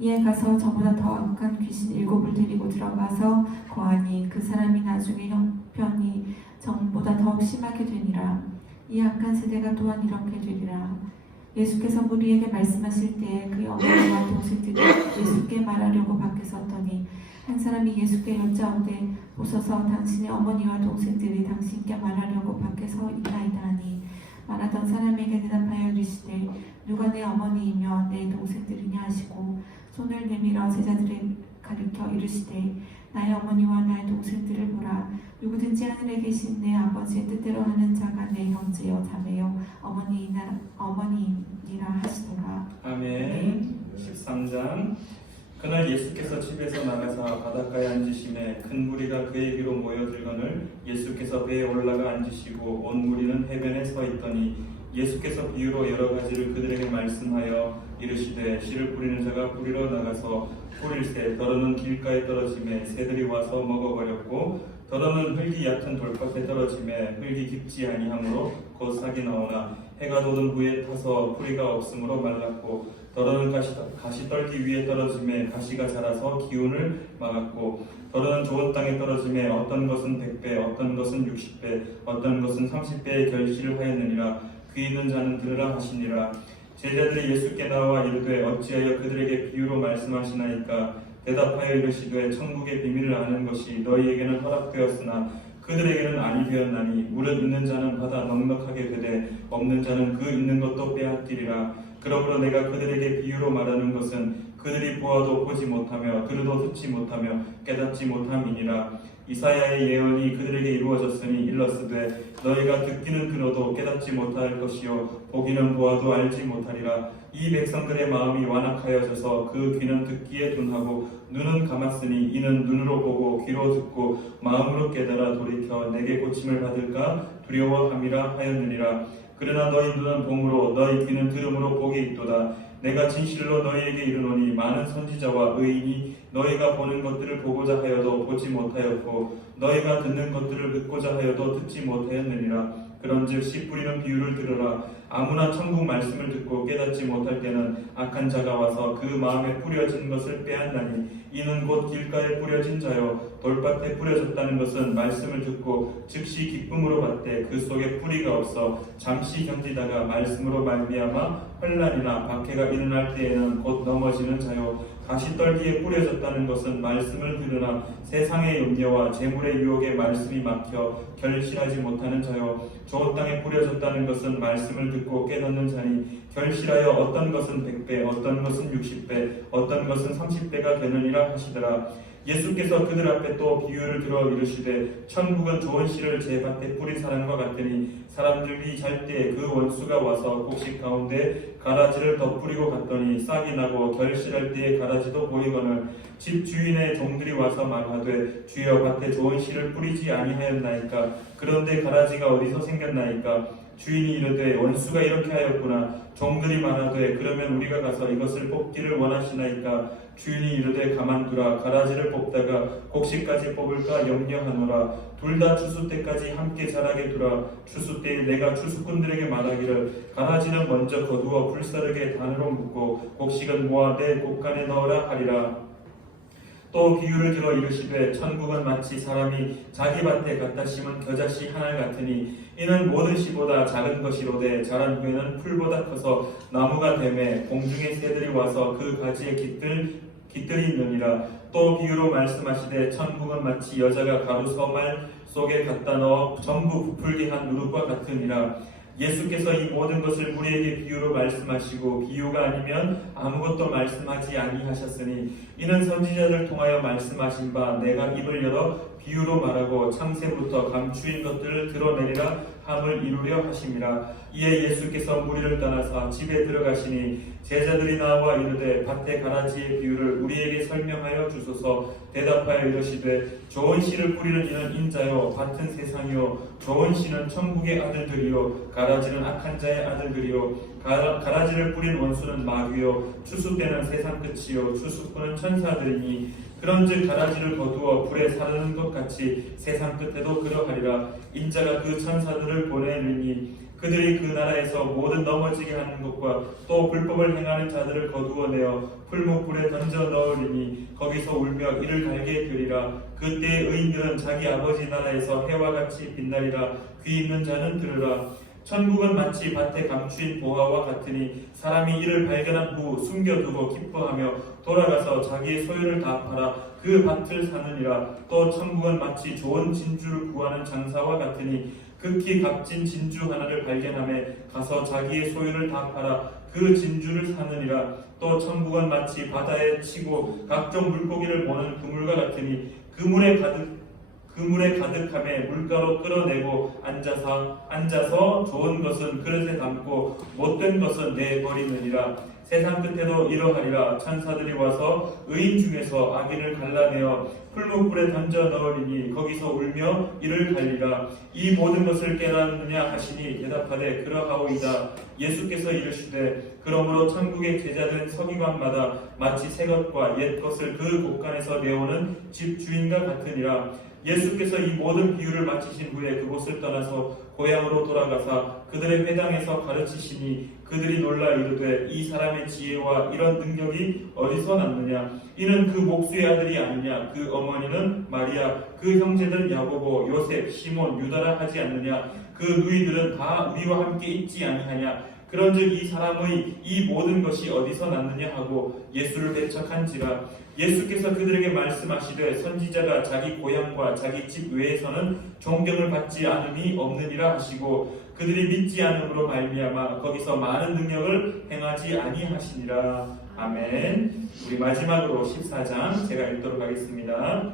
이에 가서 저보다 더 악한 귀신 7을 데리고 들어가서 거하니 그 사람이 나중에 형편이 전보다 더욱 심하게 되니라. 이 악한 세대가 또한 이렇게 되리라. 예수께서 무리에게 말씀하실 때에 그의 어머니와 동생들이 예수께 말하려고 밖에 섰더니 한 사람이 예수께 여짜오되 보소서 당신의 어머니와 동생들이 당신께 말하려고 밖에 서 있나이다 하니 말하던 사람에게 대답하여 이르시되 누가 내 어머니이며 내 동생들이냐 하시고 손을 내밀어 제자들을 가리켜 이르시되 나의 어머니와 나의 동생들을 보라. 누구든지 하늘에 계신 내 아버지의 뜻대로 하는 자가 내 형제요 자매요 어머니이니라 하시더라. 아멘. 13장. 그날 예수께서 집에서 나가사 바닷가에 앉으심에 큰 무리가 그에게로 모여들거늘 예수께서 배에 올라가 앉으시고 온 무리는 해변에 서 있더니 예수께서 비유로 여러 가지를 그들에게 말씀하여 이르시되 씨를 뿌리는 자가 뿌리러 나가서 뿌릴새 더러는 길가에 떨어짐에 새들이 와서 먹어버렸고 더러는 흙이 얕은 돌밭에 떨어짐에 흙이 깊지 아니하므로 곧 싹이 나오나 해가 돋은 후에 타서 뿌리가 없으므로 말랐고 더러는 가시떨기 위에 떨어짐에 가시가 자라서 기운을 막았고 더러는 좋은 땅에 떨어짐에 어떤 것은 100배 어떤 것은 60배 어떤 것은 30배의 결실을 하였느니라. 귀 있는 자는 들으라 하시니라. 제자들이 예수께 나와 이르되 어찌하여 그들에게 비유로 말씀하시나이까. 대답하여 이르시되 천국의 비밀을 아는 것이 너희에게는 허락되었으나 그들에게는 아니 되었나니 물은 있는 자는 받아 넉넉하게 되되 없는 자는 그 있는 것도 빼앗기리라. 그러므로 내가 그들에게 비유로 말하는 것은 그들이 보아도 보지 못하며 들어도 듣지 못하며 깨닫지 못함이니라. 이사야의 예언이 그들에게 이루어졌으니 일렀으되 너희가 듣기는 들어도 깨닫지 못할 것이요 보기는 보아도 알지 못하리라. 이 백성들의 마음이 완악하여져서 그 귀는 듣기에 둔하고 눈은 감았으니 이는 눈으로 보고 귀로 듣고 마음으로 깨달아 돌이켜 내게 고침을 받을까 두려워함이라 하였느니라. 그러나 너희 눈은 봄으로 너희 귀는 들음으로 복이 있도다. 내가 진실로 너희에게 이르노니 많은 선지자와 의인이 너희가 보는 것들을 보고자 하여도 보지 못하였고 너희가 듣는 것들을 듣고자 하여도 듣지 못하였느니라. 그런즉 씨 뿌리는 비유를 들으라. 아무나 천국 말씀을 듣고 깨닫지 못할 때는 악한 자가 와서 그 마음에 뿌려진 것을 빼앗나니 이는 곧 길가에 뿌려진 자요 돌밭에 뿌려졌다는 것은 말씀을 듣고 즉시 기쁨으로 받되 그 속에 뿌리가 없어 잠시 견디다가 말씀으로 말미암아 환난이나 박해가 일어날 때에는 곧 넘어지는 자요. 가시떨기에 뿌려졌다는 것은 말씀을 들으나 세상의 염려와 재물의 유혹에 말씀이 막혀 결실하지 못하는 자요. 좋은 땅에 뿌려졌다는 것은 말씀을 듣고 깨닫는 자니 결실하여 어떤 것은 100배 어떤 것은 60배 어떤 것은 30배가 되느니라 하시더라. 예수께서 그들 앞에 또 비유를 들어 이르시되 천국은 좋은 씨를 제 밭에 뿌린 사람과 같으니 사람들이 잘 때 그 원수가 와서 곡식 가운데 가라지를 덧뿌리고 갔더니 싹이 나고 결실할 때에 가라지도 보이거늘 집 주인의 종들이 와서 말하되 주여 밭에 좋은 씨를 뿌리지 아니하였나이까. 그런데 가라지가 어디서 생겼나이까. 주인이 이르되 원수가 이렇게 하였구나. 종들이 말하되 그러면 우리가 가서 이것을 뽑기를 원하시나이까. 주인이 이르되 가만두라. 가라지를 뽑다가 곡식까지 뽑을까 염려하노라. 둘 다 추수 때까지 함께 자라게 두라. 추수 때에 내가 추수꾼들에게 말하기를 가라지는 먼저 거두어 불사르게 단으로 묶고 곡식은 모아 내 곡간에 넣으라 하리라. 또 비유를 들어 이르시되 천국은 마치 사람이 자기 밭에 갖다 심은 겨자씨 하나 같으니 이는 모든 씨보다 작은 것이로되 자란 후에는 풀보다 커서 나무가 되매 공중의 새들이 와서 그 가지에 깃들이 있느니라. 또 비유로 말씀하시되 천국은 마치 여자가 가루 서말 속에 갖다 넣어 전부 부풀게 한 누룩과 같으니라. 예수께서 이 모든 것을 우리에게 비유로 말씀하시고 비유가 아니면 아무것도 말씀하지 아니하셨으니 이는 선지자들 통하여 말씀하신 바 내가 입을 열어 비유로 말하고 창세부터 감추인 것들을 드러내리라 함을 이루려 하심이라. 이에 예수께서 무리를 떠나서 집에 들어가시니 제자들이 나와 이르되 밭의 가라지의 비유를 우리에게 설명하여 주소서. 대답하여 이르시되 좋은 씨를 뿌리는 이는 인자요 밭은 세상이요 좋은 씨는 천국의 아들들이요 가라지는 악한 자의 아들들이요 가라지를 뿌린 원수는 마귀요 추수 때는 세상 끝이요 추수꾼은 천사들이니 그런즉 가라지를 거두어 불에 사르는 것 같이 세상 끝에도 그러하리라. 인자가 그 천사들을 보내리니 그들이 그 나라에서 모든 넘어지게 하는 것과 또 불법을 행하는 자들을 거두어내어 풀무불에 던져 넣으리니 거기서 울며 이를 갈게 되리라. 그때 의인들은 자기 아버지 나라에서 해와 같이 빛나리라. 귀 있는 자는 들으라. 천국은 마치 밭에 감추인 보화와 같으니 사람이 이를 발견한 후 숨겨두고 기뻐하며 돌아가서 자기의 소유를 다 팔아 그 밭을 사느니라. 또 천국은 마치 좋은 진주를 구하는 장사와 같으니 극히 값진 진주 하나를 발견하며 가서 자기의 소유를 다 팔아 그 진주를 사느니라. 또 천국은 마치 바다에 치고 각종 물고기를 보는 그물과 같으니 그물에 가득함에 물가로 끌어내고 앉아서 좋은 것은 그릇에 담고 못된 것은 내버리느니라. 세상 끝에도 이러하리라. 천사들이 와서 의인 중에서 악인을 갈라내어 풀무불에 던져 넣으리니 거기서 울며 이를 갈리라. 이 모든 것을 깨닫느냐 하시니 대답하되 그러하오이다. 예수께서 이르시되 그러므로 천국의 제자된 서기관마다 마치 새 것과 옛 것을 그 곳간에서 내오는 집 주인과 같으니라. 예수께서 이 모든 비유를 마치신 후에 그곳을 떠나서 고향으로 돌아가사 그들의 회당에서 가르치시니 그들이 놀라 이르되 이 사람의 지혜와 이런 능력이 어디서 났느냐. 이는 그 목수의 아들이 아니냐. 그 어머니는 마리아 그 형제들 야고보 요셉 시몬 유다라 하지 않느냐. 그 누이들은 다 우리와 함께 있지 아니하냐. 그런즉 이 사람의 이 모든 것이 어디서 났느냐 하고 예수를 배척한지라. 예수께서 그들에게 말씀하시되 선지자가 자기 고향과 자기 집 외에서는 존경을 받지 않음이 없느니라 하시고 그들이 믿지 않음으로 말미암아 거기서 많은 능력을 행하지 아니하시니라. 아멘. 우리 마지막으로 14장 제가 읽도록 하겠습니다.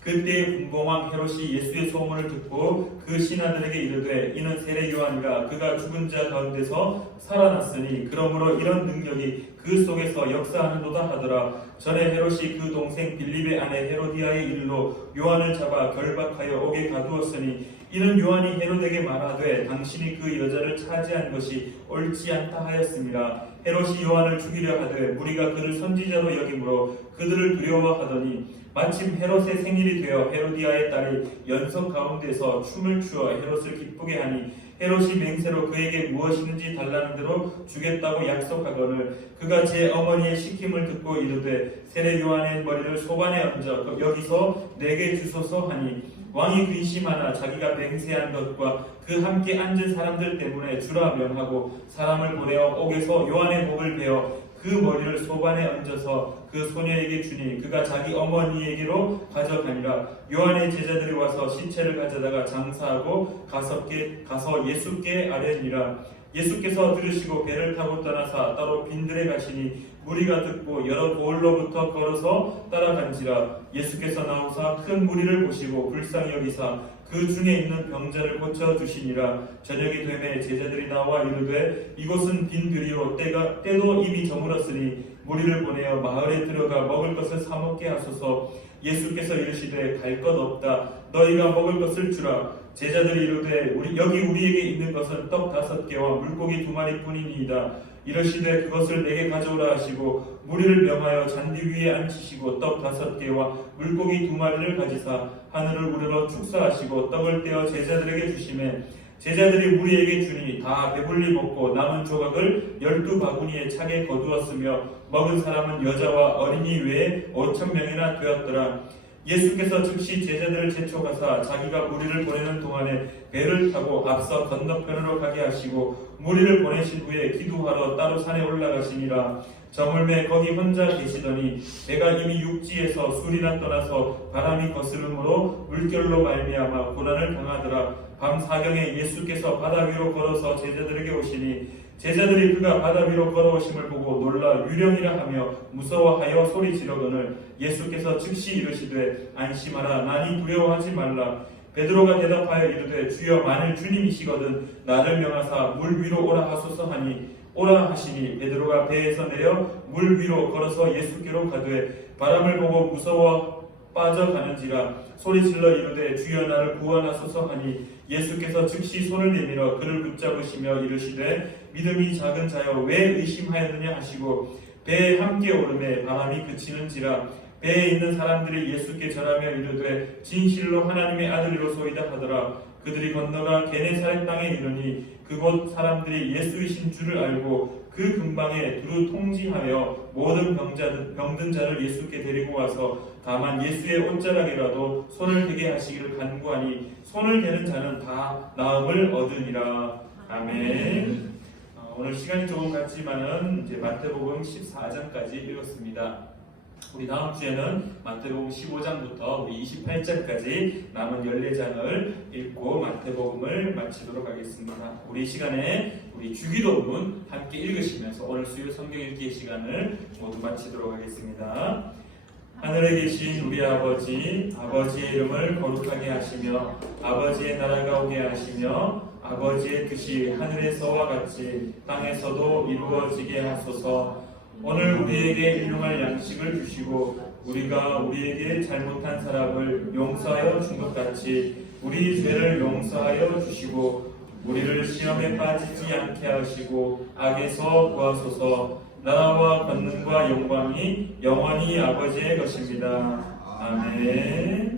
그때 분봉왕 헤롯이 예수의 소문을 듣고 그 신하들에게 이르되 이는 세례 요한이라. 그가 죽은 자 가운데서 살아났으니 그러므로 이런 능력이 그 속에서 역사하는도다 하더라. 전에 헤롯이 그 동생 빌립의 아내 헤로디아의 일로 요한을 잡아 결박하여 옥에 가두었으니 이는 요한이 헤롯에게 말하되 당신이 그 여자를 차지한 것이 옳지 않다 하였습니다. 헤롯이 요한을 죽이려 하되 무리가 그를 선지자로 여김으로 그들을 두려워하더니 마침 헤롯의 생일이 되어 헤로디아의 딸이 연석 가운데서 춤을 추어 헤롯을 기쁘게 하니 헤롯이 맹세로 그에게 무엇이든지 달라는 대로 주겠다고 약속하거늘 그가 제 어머니의 시킴을 듣고 이르되 세례 요한의 머리를 소반에 얹어 여기서 내게 주소서 하니 왕이 근심하나 자기가 맹세한 것과 그 함께 앉은 사람들 때문에 주라 명하고 사람을 보내어 옥에서 요한의 목을 베어 그 머리를 소반에 얹어서 그 소녀에게 주니 그가 자기 어머니에게로 가져가니라. 요한의 제자들이 와서 시체를 가져다가 장사하고 가서 예수께 아뢰니라. 예수께서 들으시고 배를 타고 떠나사 따로 빈들에 가시니 무리가 듣고 여러 보울로부터 걸어서 따라간지라. 예수께서 나오사 큰 무리를 보시고 불쌍히 여기사 그 중에 있는 병자를 고쳐주시니라. 저녁이 되매 제자들이 나와 이르되 이곳은 빈들이요 때도 이미 저물었으니 무리를 보내어 마을에 들어가 먹을 것을 사먹게 하소서. 예수께서 이르시되 갈 것 없다. 너희가 먹을 것을 주라. 제자들이 이르되 여기 우리에게 있는 것은 떡 5개와 물고기 2마리뿐이니이다. 이러시되 그것을 내게 가져오라 하시고 무리를 명하여 잔디 위에 앉히시고 떡 5개와 물고기 2마리를 가지사 하늘을 우러러 축사하시고 떡을 떼어 제자들에게 주시매 제자들이 무리에게 주니 다 배불리 먹고 남은 조각을 12바구니에 차게 거두었으며 먹은 사람은 여자와 어린이 외에 5,000명이나 되었더라. 예수께서 즉시 제자들을 재촉하사 자기가 무리를 보내는 동안에 배를 타고 앞서 건너편으로 가게 하시고 무리를 보내신 후에 기도하러 따로 산에 올라가시니라. 저물매 거기 혼자 계시더니 배가 이미 육지에서 술이나 떠나서 바람이 거스름으로 물결로 말미암아 고난을 당하더라. 밤 4경에 예수께서 바다 위로 걸어서 제자들에게 오시니 제자들이 그가 바다 위로 걸어오심을 보고 놀라 유령이라 하며 무서워하여 소리 지르거늘 예수께서 즉시 이르시되 안심하라 나니 두려워하지 말라. 베드로가 대답하여 이르되 주여 만일 주님이시거든 나를 명하사 물 위로 오라 하소서 하니 오라 하시니 베드로가 배에서 내려 물 위로 걸어서 예수께로 가되 바람을 보고 무서워 빠져가는지라 소리질러 이르되 주여 나를 구원하소서 하니 예수께서 즉시 손을 내밀어 그를 붙잡으시며 이르시되 믿음이 작은 자여 왜 의심하였느냐 하시고 배에 함께 오르매 바람이 그치는지라. 배에 있는 사람들이 예수께 절하며 이르되 진실로 하나님의 아들이로소이다 하더라. 그들이 건너가 게네사렛 땅에 이르니 그곳 사람들이 예수이신 줄을 알고 그 근방에 두루 통지하여 모든 병든 자를 예수께 데리고 와서 다만 예수의 옷자락이라도 손을 대게 하시기를 간구하니 손을 대는 자는 다 나음을 얻으니라. 아멘. 오늘 시간이 조금 갔지만은 이제 마태복음 14장까지 읽었습니다. 우리 다음 주에는 마태복음 15장부터 우리 28장까지 남은 14장을 읽고 마태복음을 마치도록 하겠습니다. 우리 시간에 우리 주기도문 함께 읽으시면서 오늘 수요 성경 읽기 시간을 모두 마치도록 하겠습니다. 하늘에 계신 우리 아버지, 아버지의 이름을 거룩하게 하시며 아버지의 나라가 오게 하시며 아버지의 뜻이 하늘에서와 같이 땅에서도 이루어지게 하소서. 오늘 우리에게 일용할 양식을 주시고 우리가 우리에게 잘못한 사람을 용서하여 준 것 같이 우리 죄를 용서하여 주시고 우리를 시험에 빠지지 않게 하시고 악에서 구하소서. 나라와 권능과 영광이 영원히 아버지의 것입니다. 아멘.